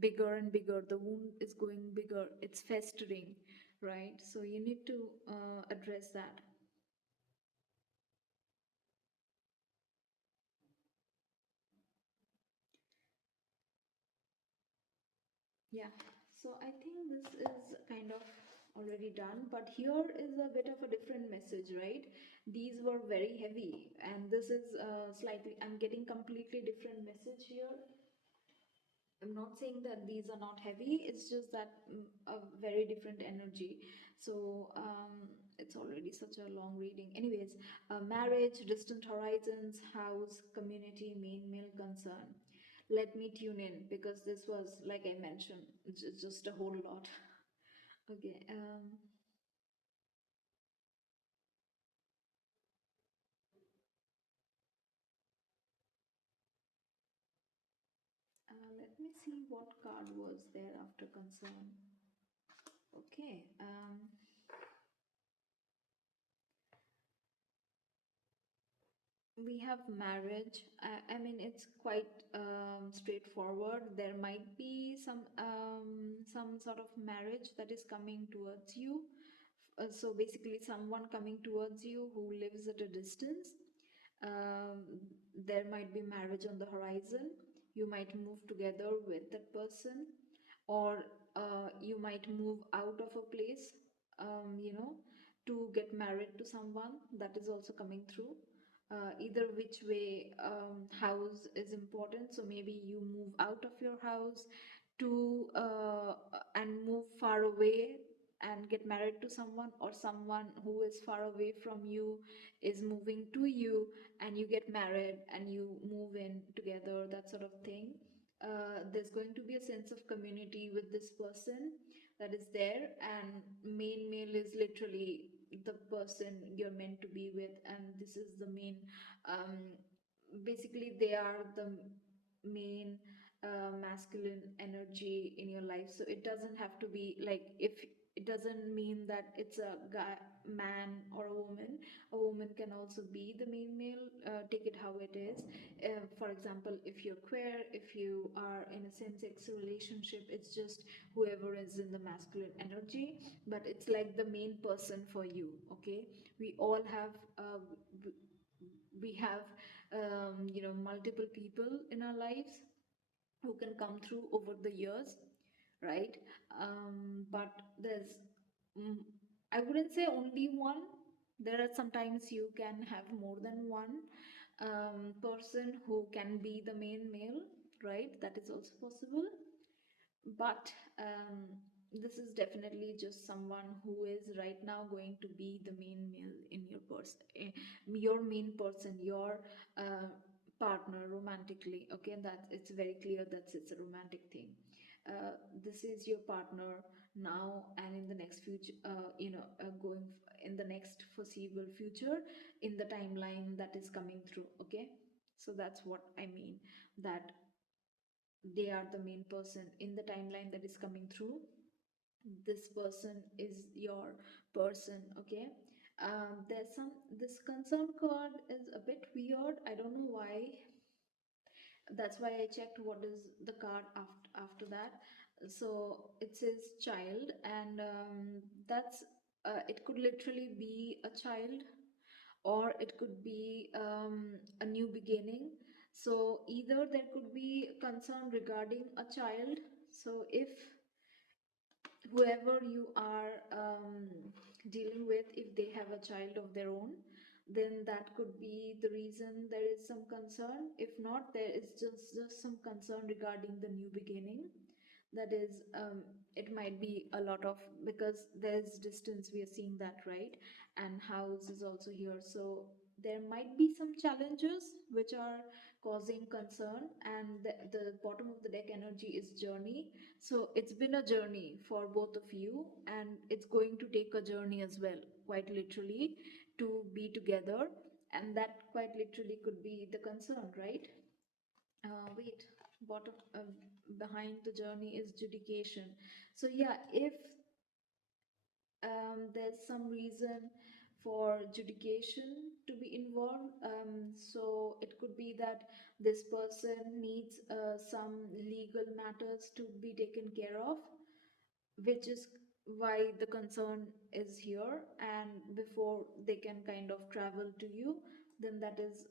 bigger and bigger. The wound is going bigger, it's festering, right? So you need to address that. Yeah, so I think this is kind of already done, but here is a bit of a different message, right? These were very heavy, and this is slightly, I'm getting completely different message here. I'm not saying that these are not heavy, it's just that a very different energy. So it's already such a long reading. Anyways, marriage, distant horizons, house, community, main male concern. Let me tune in because this was, like I mentioned, just a whole lot. Okay, let me see what card was there after concern. Okay, we have marriage. I mean, it's quite straightforward. There might be some sort of marriage that is coming towards you. So basically, someone coming towards you who lives at a distance. Um, there might be marriage on the horizon. You might move together with that person, or you might move out of a place, you know, to get married to someone. That is also coming through. Either which way, house is important. So maybe you move out of your house to and move far away and get married to someone, or someone who is far away from you is moving to you and you get married and you move in together, that sort of thing. There's going to be a sense of community with this person that is there, and main male is literally the person you're meant to be with, and this is the main, um, basically they are the main masculine energy in your life. So it doesn't have to be like, if it doesn't mean that it's a guy, man or a woman can also be the main male. Take it how it is. For example, if you're queer, if you are in a same-sex relationship, it's just whoever is in the masculine energy, but it's like the main person for you. Okay, we all have we have multiple people in our lives who can come through over the years, right? But there's, mm, I wouldn't say only one. There are sometimes you can have more than one person who can be the main male, right? That is also possible. But this is definitely just someone who is right now going to be the main male in your person, your main person, your uh, partner romantically. Okay, that it's very clear that it's a romantic thing. This is your partner now and in the next future, going in the next foreseeable future, in the timeline that is coming through. Okay, so that's what I mean, that they are the main person in the timeline that is coming through. This person is your person. Okay, there's some, this concern card is a bit weird, I don't know why. That's why I checked what is the card after that. So it says child, and that's it could literally be a child, or it could be a new beginning. So either there could be concern regarding a child. So if whoever you are dealing with, if they have a child of their own, then that could be the reason there is some concern. If not, there is just some concern regarding the new beginning. That is, it might be a lot of, because there's distance, we are seeing that, right? And house is also here, so there might be some challenges which are causing concern. And the bottom of the deck energy is journey. So it's been a journey for both of you, and it's going to take a journey as well, quite literally, to be together. And that quite literally could be the concern, right? Wait, bottom, behind the journey is judication. So yeah, if there's some reason for judication to be involved. So it could be that this person needs some legal matters to be taken care of, which is why the concern is here. And before they can kind of travel to you, then that is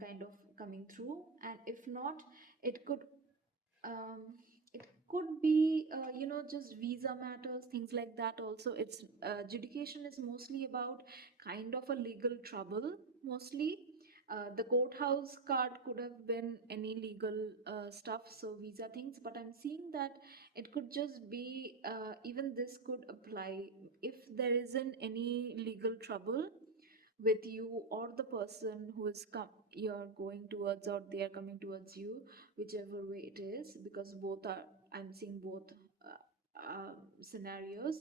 kind of coming through. And if not, it could um, it could be just visa matters, things like that. Also, it's adjudication is mostly about kind of a legal trouble mostly. The courthouse card could have been any legal stuff, so visa things, but I'm seeing that it could just be even this could apply if there isn't any legal trouble with you or the person who is you're going towards, or they are coming towards you, whichever way it is, because both are, I'm seeing both scenarios.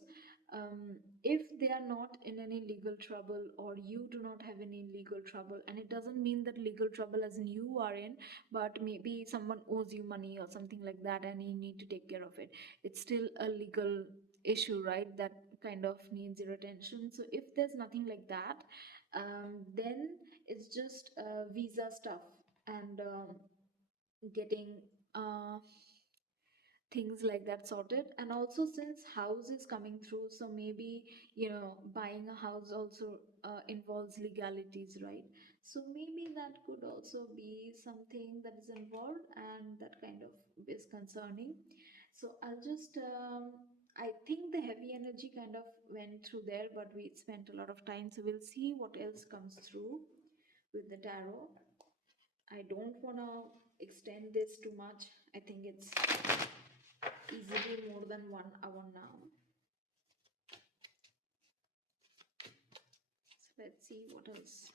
If they are not in any legal trouble, or you do not have any legal trouble, and it doesn't mean that legal trouble as in you are in, but maybe someone owes you money or something like that and you need to take care of it, it's still a legal issue, right? That kind of needs your attention. So if there's nothing like that, then it's just visa stuff and getting things like that sorted. And also, since house is coming through, so maybe buying a house also involves legalities, right? So maybe that could also be something that is involved, and that kind of is concerning. So I'll just I think the heavy energy kind of went through there, but we spent a lot of time, so we'll see what else comes through with the tarot. I don't want to extend this too much. I think it's easily more than 1 hour now. So let's see what else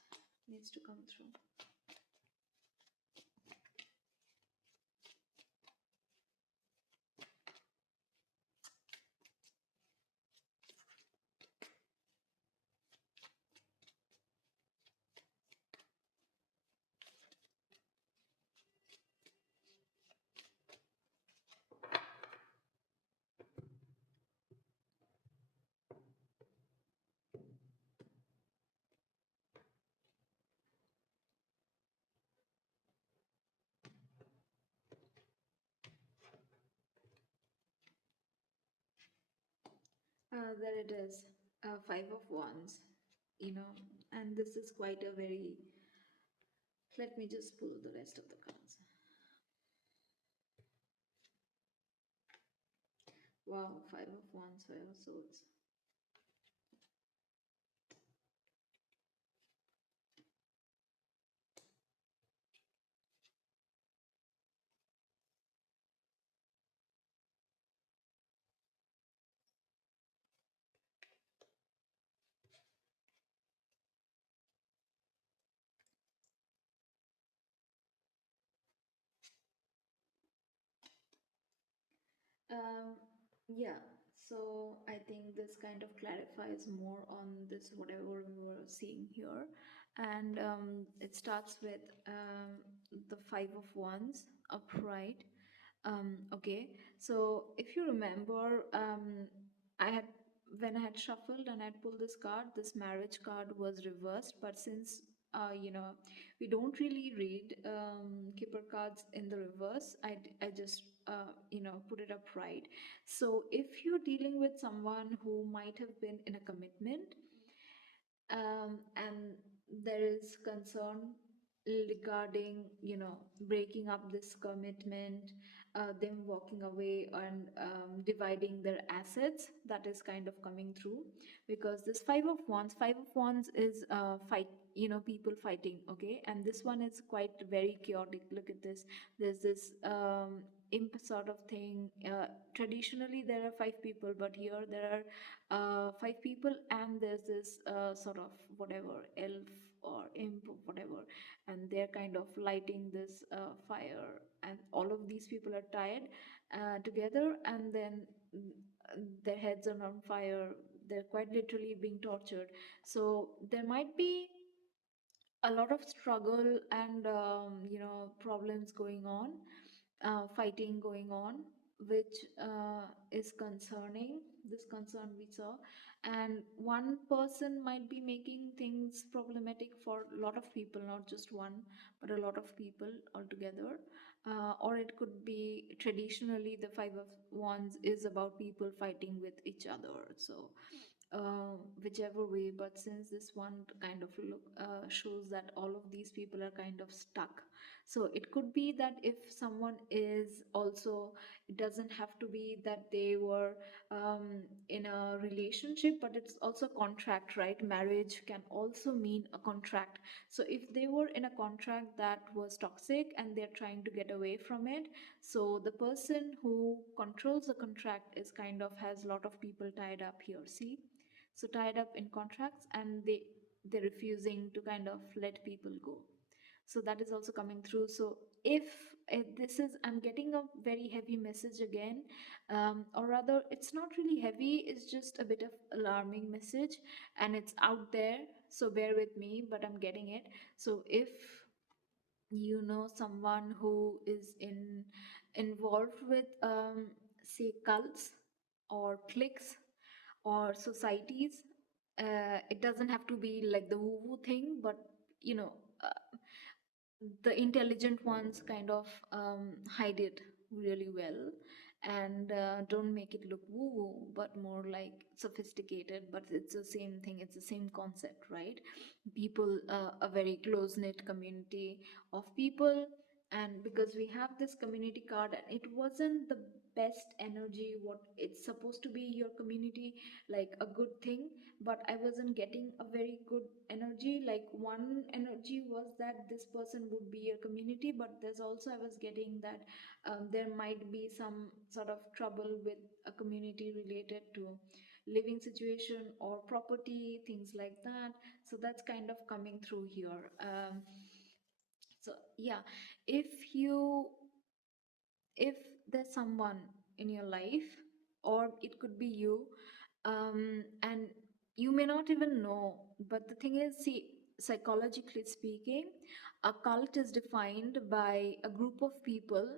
needs to come through. There it is, Five of Wands, and this is quite a very. Let me just pull the rest of the cards. Wow, Five of Wands, Five of Swords. Um, yeah, so I think this kind of clarifies more on this, whatever we were seeing here. And it starts with the Five of Wands upright. Okay, so if you remember, I had when I had shuffled and I had pulled this card, this marriage card was reversed. But since we don't really read keeper cards in the reverse, I just put it upright. So if you're dealing with someone who might have been in a commitment, and there is concern regarding breaking up this commitment, them walking away and dividing their assets, that is kind of coming through. Because this Five of Wands is fight, people fighting, okay? And this one is quite very chaotic. Look at this. There's this imp sort of thing. Traditionally there are five people, but here there are five people, and there's this sort of whatever elf or imp or whatever, and they're kind of lighting this fire, and all of these people are tied together, and then their heads are on fire. They're quite literally being tortured. So there might be a lot of struggle and problems going on, fighting going on. which is concerning, this concern we saw. And one person might be making things problematic for a lot of people, not just one, but a lot of people altogether. Or it could be traditionally the Five of Wands is about people fighting with each other. So whichever way, but since this one kind of shows that all of these people are kind of stuck. So it could be that if someone is also, it doesn't have to be that they were in a relationship, but it's also contract, right? Marriage can also mean a contract. So if they were in a contract that was toxic and they're trying to get away from it, so the person who controls the contract is kind of has a lot of people tied up here, see? So tied up in contracts, and they're refusing to kind of let people go. So that is also coming through. So if this is, I'm getting a very heavy message again, or rather it's not really heavy, it's just a bit of alarming message, and it's out there, so bear with me, but I'm getting it. So if you know someone who is involved with say cults or cliques or societies, it doesn't have to be like the woo woo thing, but you know, the intelligent ones kind of hide it really well, and don't make it look woo woo, but more like sophisticated. But it's the same thing, it's the same concept, right? People, a very close knit community of people. And because we have this community card, and it wasn't the best energy what it's supposed to be, your community, like a good thing, but I wasn't getting a very good energy. Like one energy was that this person would be your community, but there's also, I was getting that there might be some sort of trouble with a community related to living situation or property, things like that. So that's kind of coming through here. So yeah, if you, if there's someone in your life, or it could be you, and you may not even know, but the thing is, see, psychologically speaking, a cult is defined by a group of people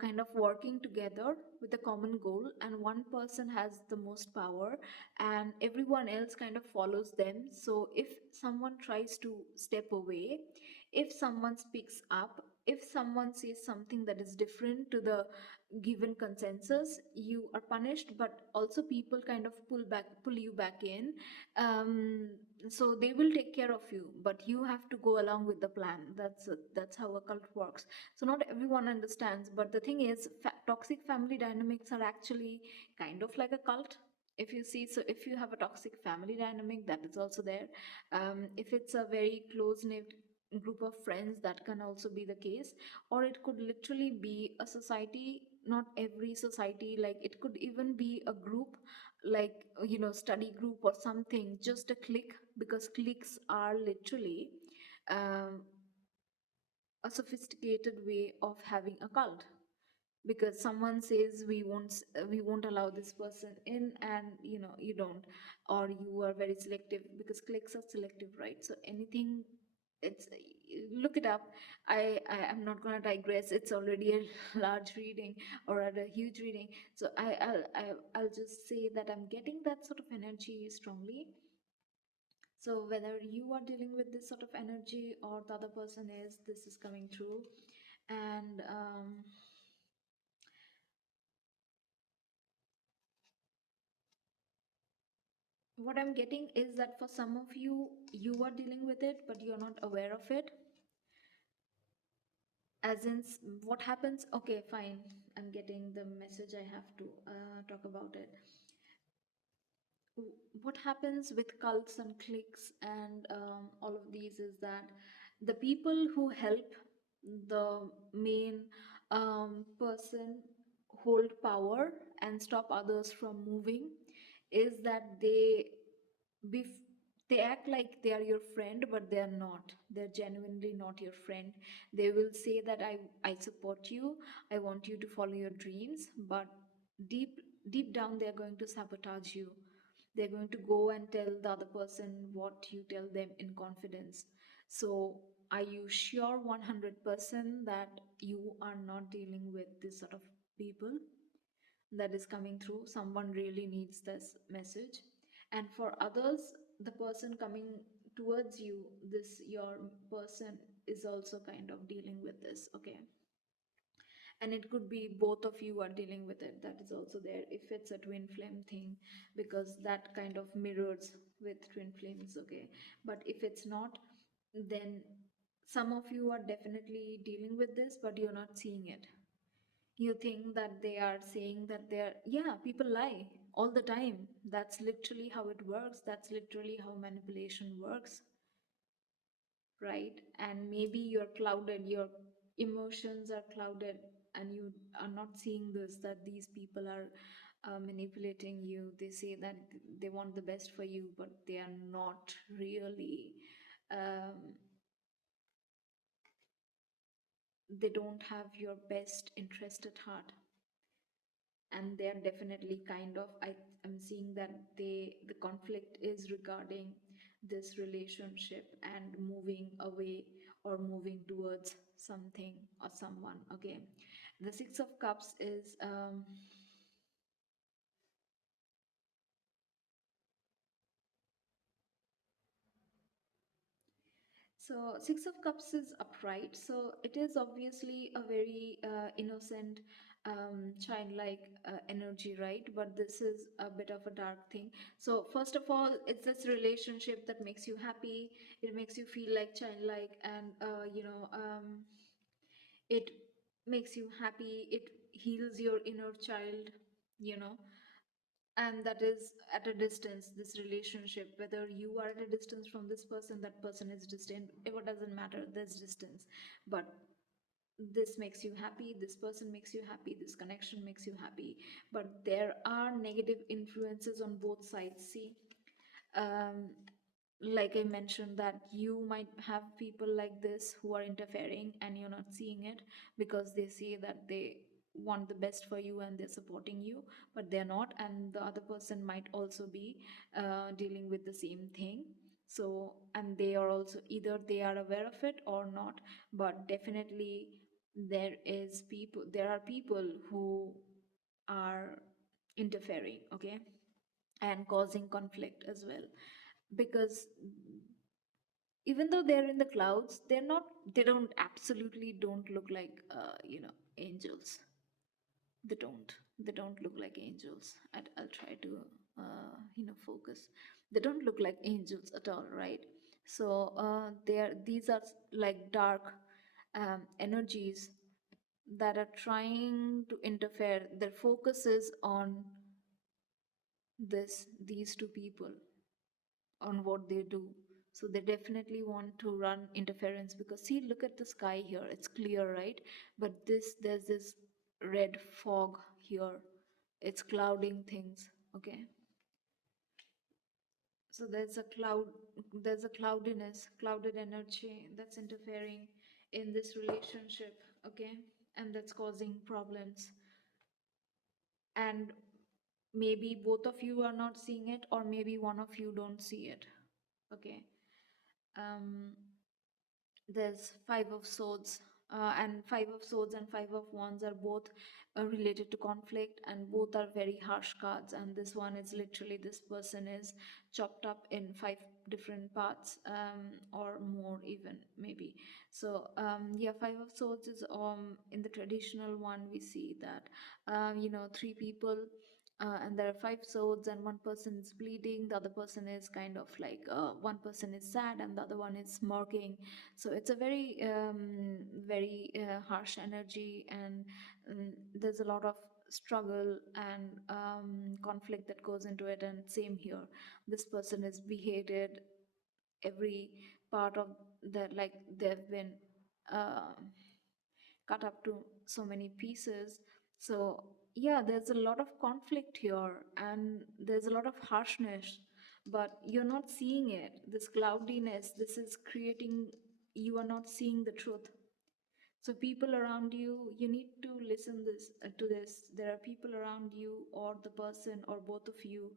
kind of working together with a common goal, and one person has the most power and everyone else kind of follows them. So if someone tries to step away, if someone speaks up, if someone says something that is different to the given consensus, you are punished, but also people kind of pull you back in. um, so they will take care of you, but you have to go along with the plan. That's how a cult works. So not everyone understands, but the thing is, toxic family dynamics are actually kind of like a cult, if you see. So if you have a toxic family dynamic, that is also there. If it's a very close knit group of friends, that can also be the case. Or it could literally be a society, not every society, like it could even be a group, like study group or something, just a clique, because cliques are literally um, a sophisticated way of having a cult. Because someone says we won't allow this person in, and you don't, or you are very selective, because cliques are selective, right? So anything, it's, look it up. I am not going to digress, it's already a large reading, or a huge reading. So I'll just say that I'm getting that sort of energy strongly. So whether you are dealing with this sort of energy, or the other person is, this is coming through. And what I'm getting is that for some of you, you are dealing with it, but you're not aware of it. As in, what happens? Okay, fine. I'm getting the message. I have to talk about it. What happens with cults and cliques and all of these is that the people who help the main person hold power and stop others from moving is that bef- they act like they are your friend, but they are not. They're genuinely not your friend. They will say that I support you, I want you to follow your dreams, but deep deep down they're going to sabotage you. They're going to go and tell the other person what you tell them in confidence. So are you sure 100% that you are not dealing with this sort of people that is coming through. Someone really needs this message. And for others, the person coming towards you, this your person is also kind of dealing with this, okay? And it could be both of you are dealing with it, that is also there if it's a twin flame thing, because that kind of mirrors with twin flames, okay? But if it's not, then some of you are definitely dealing with this, but you're not seeing it. You think that they are saying that they're, yeah, people lie all the time. That's literally how it works. That's literally how manipulation works, right? And maybe you're clouded, your emotions are clouded, and you are not seeing this, that these people are manipulating you. They say that they want the best for you, but they are not really. Um, they don't have your best interest at heart, and they are definitely kind of, I am seeing that the conflict is regarding this relationship and moving away or moving towards something or someone, okay? The Six of Cups is so Six of Cups is upright, so it is obviously a very innocent, childlike energy, right? But this is a bit of a dark thing. So first of all, it's this relationship that makes you happy. It makes you feel like childlike, and it makes you happy. It heals your inner child, you know, and that is at a distance. This relationship, whether you are at a distance from this person, that person is distant, it doesn't matter, there's distance. But this makes you happy, this person makes you happy, this connection makes you happy. But there are negative influences on both sides, see. um, like I mentioned, that you might have people like this who are interfering and you're not seeing it, because they say that they want the best for you and they're supporting you, but they're not. And the other person might also be dealing with the same thing. So, and they are also, either they are aware of it or not, but definitely there are people who are interfering, okay, and causing conflict as well. Because even though they're in the clouds, they don't absolutely don't look like angels. They don't look like angels. I'll try to focus. They don't look like angels at all, right? So these are like dark energies that are trying to interfere. Their focus is on these two people, on what they do. So they definitely want to run interference, because see, look at the sky here. It's clear, right? But there's this red fog here. It's clouding things, okay? So there's a cloudiness, clouded energy that's interfering in this relationship, okay? And that's causing problems. And maybe both of you are not seeing it, or maybe one of you don't see it, okay? um there's Five of Swords, and Five of Swords and Five of Wands are both related to conflict, and both are very harsh cards. And this one is literally, this person is chopped up in five different parts, or more even, maybe. So yeah, Five of Swords is in the traditional one, we see that three people, and there are five swords, and one person is bleeding, the other person is kind of like, one person is sad and the other one is smirking. So it's a very very harsh energy, and there's a lot of struggle and conflict that goes into it. And same here, this person is beheaded, every part of that, like they've been uh, cut up to so many pieces. So yeah, there's a lot of conflict here, and there's a lot of harshness, but you're not seeing it. This cloudiness, this is creating, you are not seeing the truth. So people around you, you need to listen this to this. There are people around you, or the person, or both of you,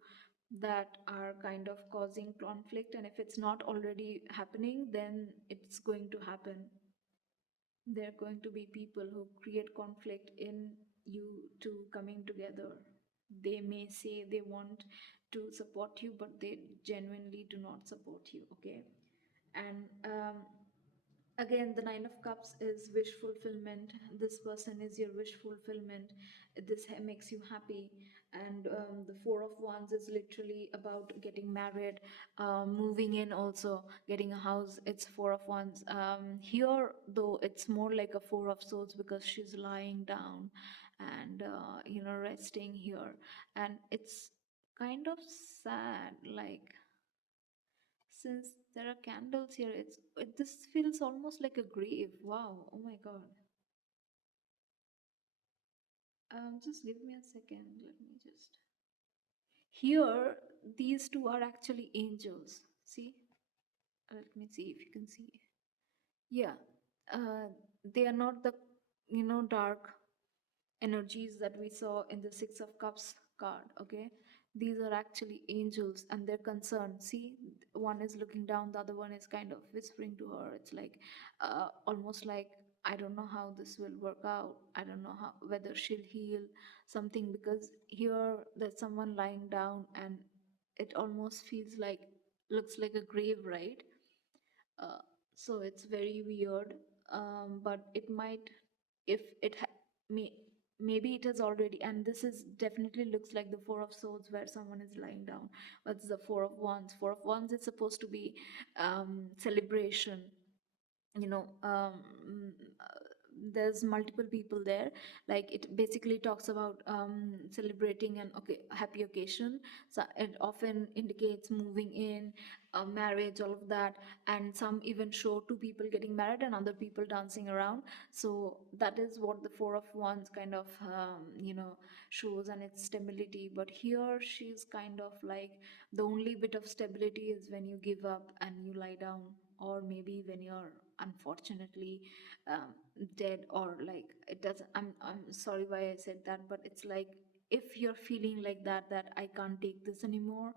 that are kind of causing conflict. And if it's not already happening, then it's going to happen. There are going to be people who create conflict in you two coming together. They may say they want to support you, but they genuinely do not support you, okay? And again, the Nine of Cups is wish fulfillment. This person is your wish fulfillment. This makes you happy. And the Four of Wands is literally about getting married, moving in, also getting a house. It's Four of Wands. Here, though, it's more like a Four of Swords because she's lying down and, resting here. And it's kind of sad, like, since there are candles here, this feels almost like a grave. Wow. Oh my god. Just give me a second. Let me just. Here, these two are actually angels. See? Let me see if you can see. Yeah. Uh, they are not the dark energies that we saw in the Six of Cups card. Okay, these are actually angels and they're concerned. See, one is looking down, the other one is kind of whispering to her. It's like almost like, I don't know how this will work out. I don't know how, whether she'll heal something, because here there's someone lying down and it almost feels like, looks like a grave, right? uh, so it's very weird. But it might, if it may, maybe it has already, and this is definitely looks like the Four of Swords where someone is lying down, but it's the Four of Wands. Four of Wands is supposed to be celebration, you know mm, uh, there's multiple people there. Like, it basically talks about celebrating an happy occasion. So it often indicates moving in, marriage, all of that. And some even show two people getting married and other people dancing around. So that is what the Four of Wands kind of shows, and its stability. But here she's kind of like, the only bit of stability is when you give up and you lie down, or maybe when you're unfortunately um, dead, or like, it doesn't, I'm sorry why I said that, but it's like, if you're feeling like that, that I can't take this anymore,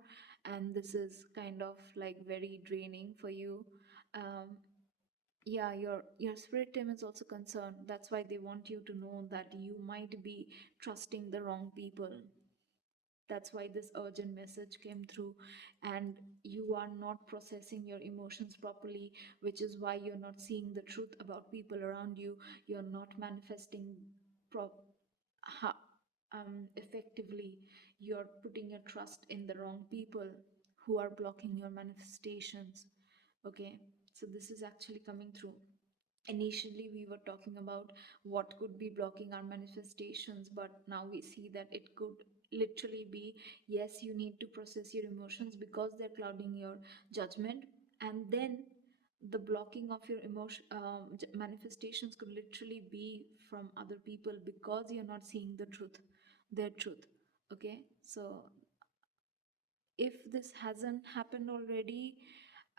and this is kind of like very draining for you. um, yeah, your spirit team is also concerned. That's why they want you to know that you might be trusting the wrong people. That's why this urgent message came through, and you are not processing your emotions properly, which is why you're not seeing the truth about people around you. You're not manifesting prop ha, effectively. You're putting your trust in the wrong people who are blocking your manifestations. Okay, so this is actually coming through. Initially we were talking about what could be blocking our manifestations, but now we see that it could literally be, yes, you need to process your emotions because they're clouding your judgment. And then the blocking of your emotion manifestations could literally be from other people because you're not seeing the truth, their truth. Okay, so if this hasn't happened already,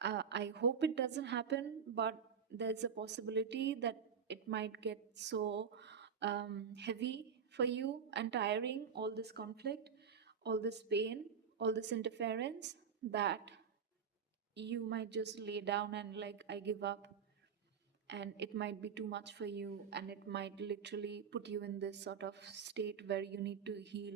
I hope it doesn't happen, but there's a possibility that it might get so heavy for you and tiring, all this conflict, all this pain, all this interference, that you might just lay down and like, I give up. And it might be too much for you, and it might literally put you in this sort of state where you need to heal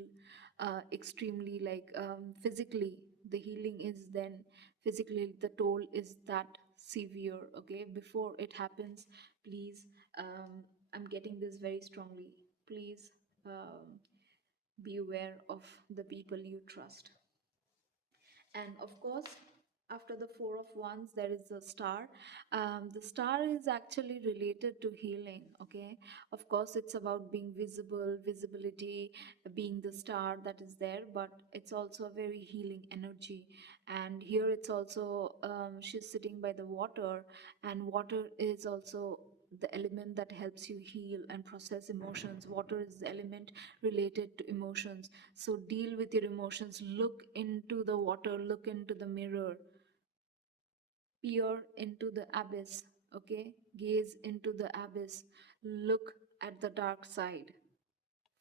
extremely, like, physically the healing is then, physically the toll is that severe. Okay, before it happens, please, I'm getting this very strongly, please, be aware of the people you trust. And of course, after the Four of Wands, there is the Star. The Star is actually related to healing. Okay, of course, it's about being visible, visibility, being the star that is there, but it's also a very healing energy. And here it's also, she's sitting by the water, and water is also the element that helps you heal and process emotions. Water is the element related to emotions. So deal with your emotions. Look into the water, look into the mirror, peer into the abyss. Okay, gaze into the abyss, look at the dark side,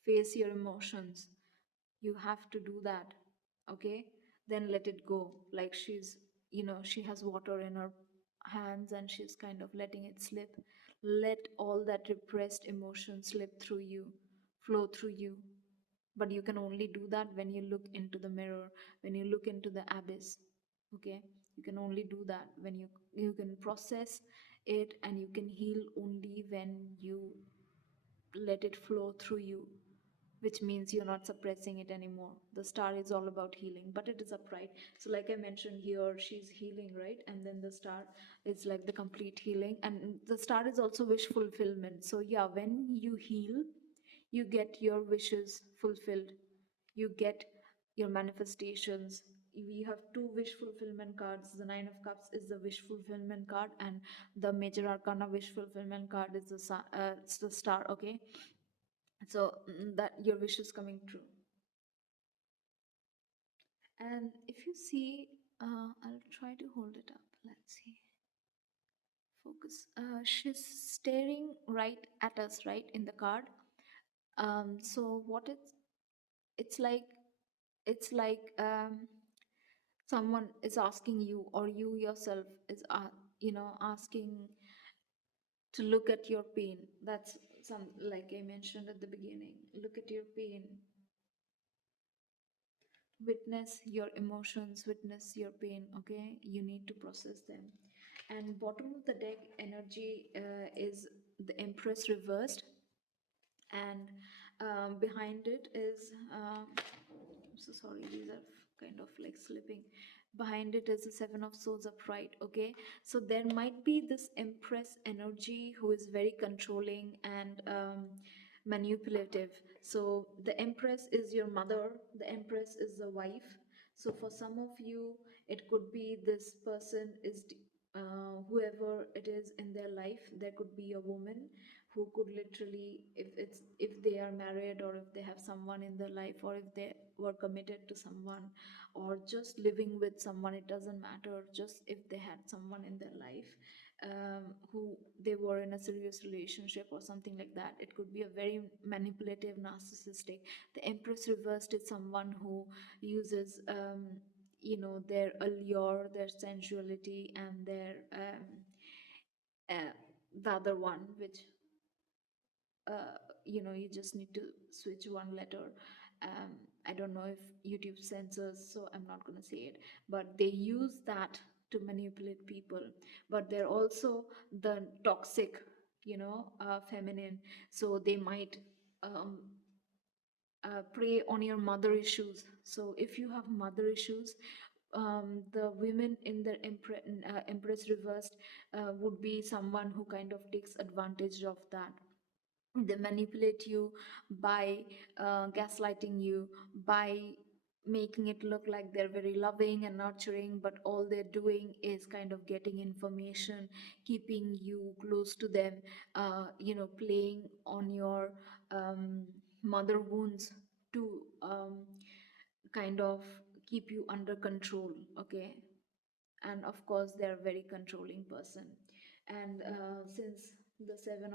face your emotions. You have to do that. Okay, then let it go. Like, she's, she has water in her hands and she's kind of letting it slip. Let all that repressed emotion slip through you. flow through you. But you can only do that when you look into the mirror, when you look into the abyss. Okay, you can only do that when you can process it, and you can heal only when you let it flow through you, which means you're not suppressing it anymore. The star is all about healing, but it is upright. So, like I mentioned here, she's healing, right? And then the star is like the complete healing, and the star is also wish fulfillment. So, yeah, when you heal, you get your wishes fulfilled, you get your manifestations. We have two wish fulfillment cards. The Nine of Cups is the wish fulfillment card, and the Major Arcana wish fulfillment card is it's the star. Okay, so that your wish is coming true. And if you see, I'll try to hold it up. Let's see. Focus. She's staring right at us, right in the card. So what it's like, it's like someone is asking you, or you yourself is, asking to look at your pain. That's some, like I mentioned at the beginning. Look at your pain, witness your emotions, witness your pain. Okay, you need to process them. And bottom of the deck energy is the Empress reversed, and behind it is I'm so sorry, these are kind of like slipping. Behind it is the Seven of Swords upright. Okay, so there might be this Empress energy who is very controlling and manipulative. So the Empress is your mother, the Empress is the wife. So for some of you, it could be this person is whoever it is in their life. There could be a woman who could literally, if they are married, or if they have someone in their life, or if they were committed to someone, or just living with someone, it doesn't matter, just if they had someone in their life, who they were in a serious relationship or something like that. It could be a very manipulative, narcissistic. The Empress reversed is someone who uses their allure, their sensuality, and their the other one, which you just need to switch one letter. I don't know if YouTube censors, so I'm not going to say it, but they use that to manipulate people. But they're also the toxic, feminine. So they might um, prey on your mother issues. So if you have mother issues, the women in the Empress reversed would be someone who kind of takes advantage of that. They manipulate you by gaslighting you, by making it look like they're very loving and nurturing, but all they're doing is kind of getting information, keeping you close to them, playing on your mother wounds to kind of keep you under control. Okay, and of course they're a very controlling person. And since the Seven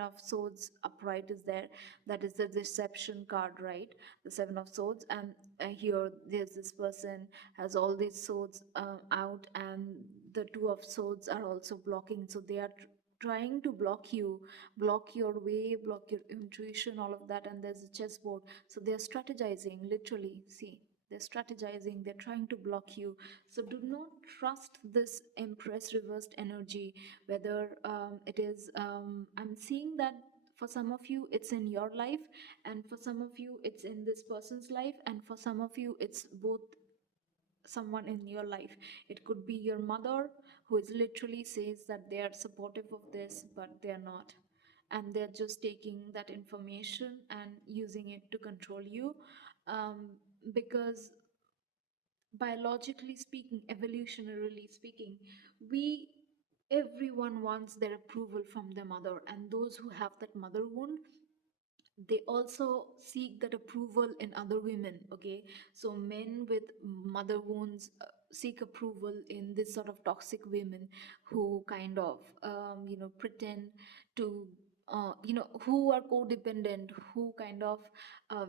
of Swords upright is there, that is the deception card, right? The Seven of Swords. And here there's this person has all these swords out, and the Two of Swords are also blocking. So they are trying to block you, block your way, block your intuition, all of that. And there's a chessboard, so they're strategizing, literally. See, they're strategizing, they're trying to block you. So do not trust this Empress reversed energy, whether it is, I'm seeing that for some of you it's in your life, and for some of you it's in this person's life, and for some of you it's both, someone in your life. It could be your mother, who is literally says that they are supportive of this, but they're not, and they're just taking that information and using it to control you. Because biologically speaking, evolutionarily speaking, we everyone wants their approval from their mother, and those who have that mother wound, they also seek that approval in other women. Okay, so men with mother wounds seek approval in this sort of toxic women, who kind of pretend to who are codependent, who kind of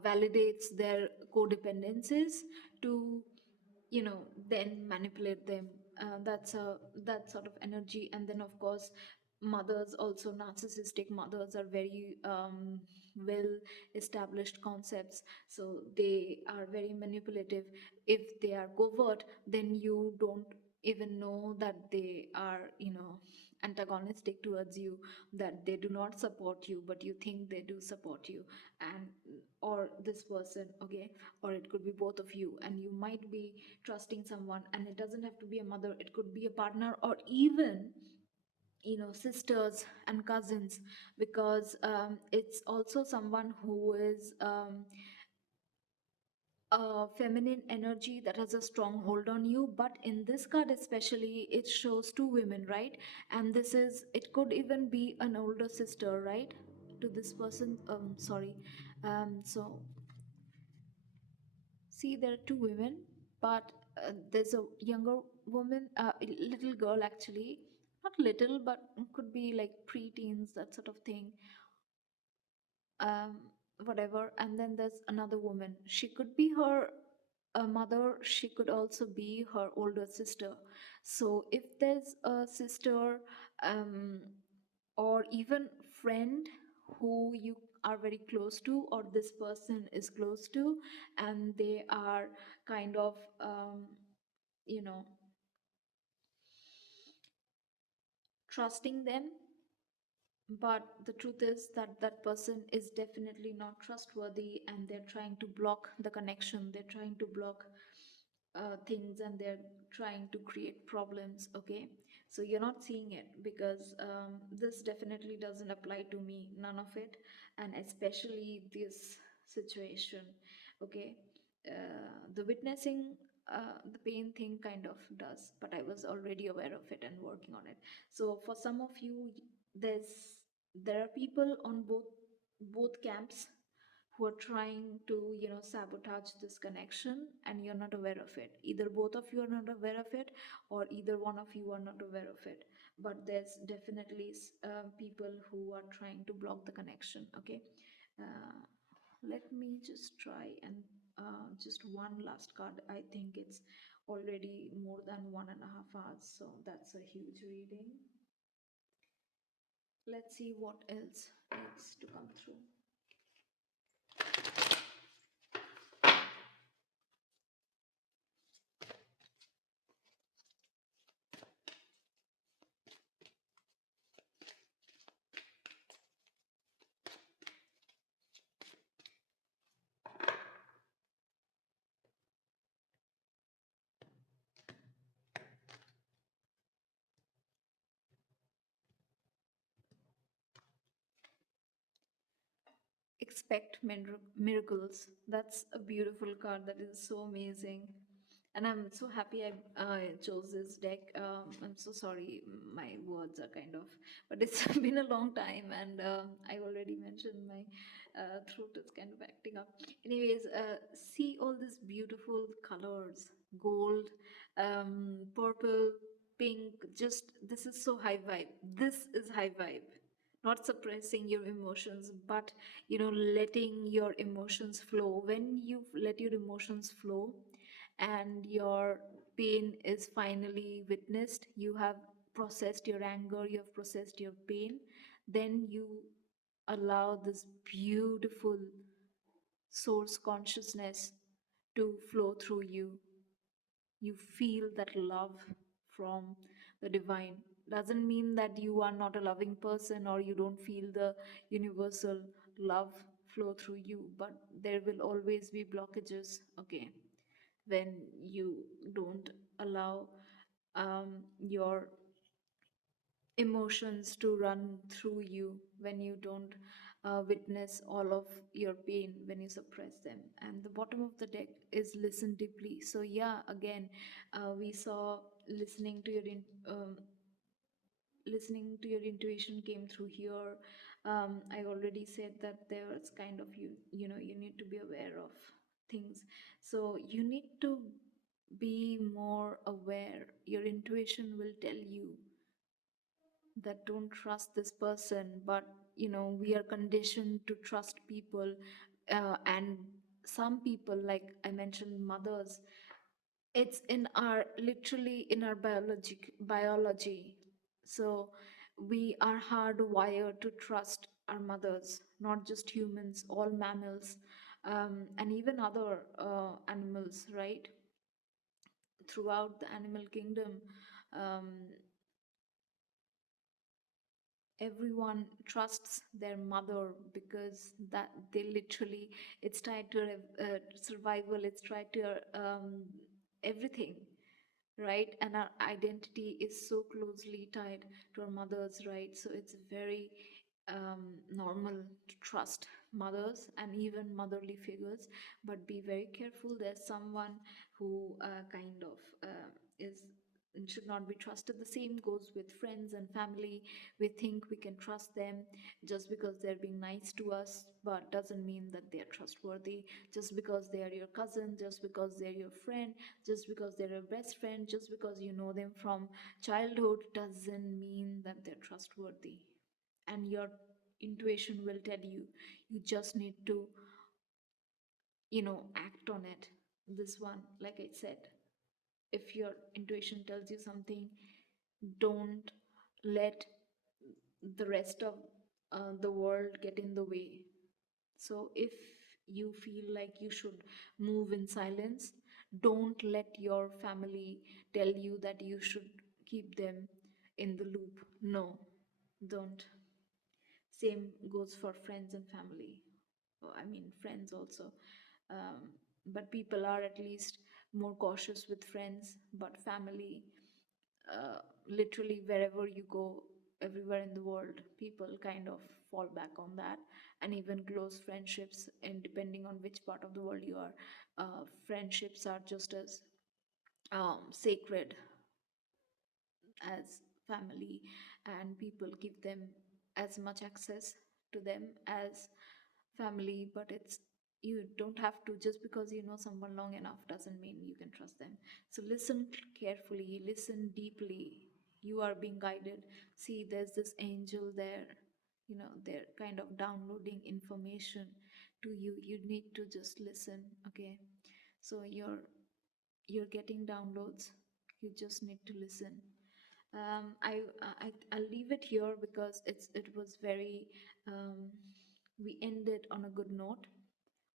validates their codependencies to then manipulate them. That's a that sort of energy. And then of course mothers also, narcissistic mothers are very well established concepts, so they are very manipulative. If they are covert, then you don't even know that they are, antagonistic towards you, that they do not support you, but you think they do support you. And or this person, okay, or it could be both of you, and you might be trusting someone, and it doesn't have to be a mother, it could be a partner, or even sisters and cousins, because it's also someone who is a feminine energy that has a strong hold on you. But in this card especially, it shows two women, right? And this is, it could even be an older sister, right, to this person. Sorry. So see, there are two women, but there's a younger woman, little girl actually, not little, but could be like pre-teens, that sort of thing, um, whatever. And then there's another woman. She could be her mother, she could also be her older sister. So if there's a sister, um, or even friend who you are very close to, or this person is close to, and they are kind of, you know, trusting them, but the truth is that that person is definitely not trustworthy, and they're trying to block the connection, they're trying to block things, and they're trying to create problems, okay? So you're not seeing it because this definitely doesn't apply to me, none of it, and especially this situation, okay? The witnessing the pain thing kind of does, but I was already aware of it and working on it. So for some of you, there's there are people on both camps who are trying to, sabotage this connection, and you're not aware of it. Either both of you are not aware of it, or either one of you are not aware of it. But there's definitely people who are trying to block the connection, okay? uh, Let me just try and just one last card. I think it's already more than 1.5 hours, so that's a huge reading. Let's see what else needs to come through. Expect miracles. That's a beautiful card. That is so amazing. And I'm so happy I chose this deck. I'm so sorry, my words are kind of, but it's been a long time, and I already mentioned my throat is kind of acting up. Anyways, see all these beautiful colors: gold, purple, pink. Just this is so high vibe. This is high vibe. Not suppressing your emotions, but letting your emotions flow. When you let your emotions flow, and your pain is finally witnessed, you have processed your anger, you have processed your pain, then you allow this beautiful source consciousness to flow through you. You feel that love from the divine. Doesn't mean that you are not a loving person, or you don't feel the universal love flow through you, but there will always be blockages, okay, when you don't allow your emotions to run through you, when you don't witness all of your pain, when you suppress them. And the bottom of the deck is listen deeply. So yeah, again, we saw listening to your listening to your intuition came through here. I already said that there's kind of, you need to be aware of things. So you need to be more aware. Your intuition will tell you that don't trust this person, but we are conditioned to trust people. And some people, like I mentioned, mothers, it's in our, literally in our biology. So we are hardwired to trust our mothers, not just humans, all mammals, and even other animals, right? Throughout the animal kingdom, um, everyone trusts their mother because that they literally, it's tied to survival, it's tied to everything, right? And our identity is so closely tied to our mothers, right? So it's very normal to trust mothers and even motherly figures, but be very careful. There's someone who kind of is should not be trusted. The same goes with friends and family. We think we can trust them just because they're being nice to us, but doesn't mean that they're trustworthy. Just because they are your cousin, just because they're your friend, just because they're your best friend, just because you know them from childhood, doesn't mean that they're trustworthy. And your intuition will tell you. You just need to, act on it. This one, like I said, if your intuition tells you something, don't let the rest of the world get in the way. So if you feel like you should move in silence, don't let your family tell you that you should keep them in the loop. No, don't. Same goes for friends and family. Oh, I mean, friends also. Um, but people are at least more cautious with friends, but family, literally wherever you go, everywhere in the world, people kind of fall back on that. And even close friendships, and depending on which part of the world you are, friendships are just as sacred as family, and people give them as much access to them as family. But it's, you don't have to, just because you know someone long enough doesn't mean you can trust them. So listen carefully, listen deeply. You are being guided. See, there's this angel there, they're kind of downloading information to you. You need to just listen, okay? So you're getting downloads, you just need to listen. I'll leave it here because it was very we ended on a good note.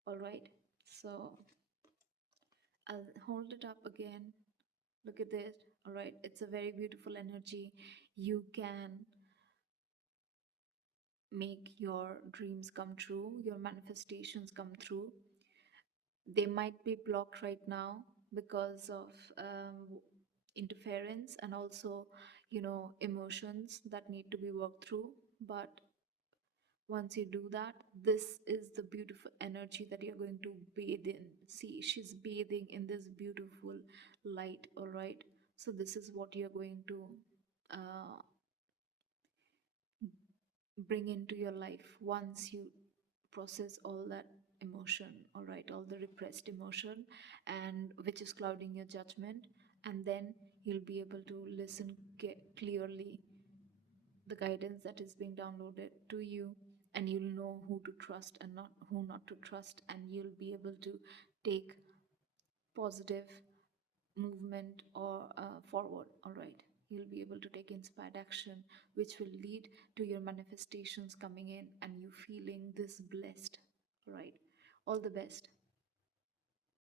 All right, so I'll hold it up again. Look at this. All right, it's a very beautiful energy. You can make your dreams come true, your manifestations come true. They might be blocked right now because of interference, and also emotions that need to be worked through. But once you do that, this is the beautiful energy that you're going to bathe in. See, she's bathing in this beautiful light. All right, so this is what you're going to uh, bring into your life once you process all that emotion, all right, all the repressed emotion, and which is clouding your judgment. And then you'll be able to listen clearly the guidance that is being downloaded to you, and you'll know who to trust and not who not to trust, and you'll be able to take positive movement or forward. All right, you'll be able to take inspired action, which will lead to your manifestations coming in and you feeling this blessed. All right, all the best.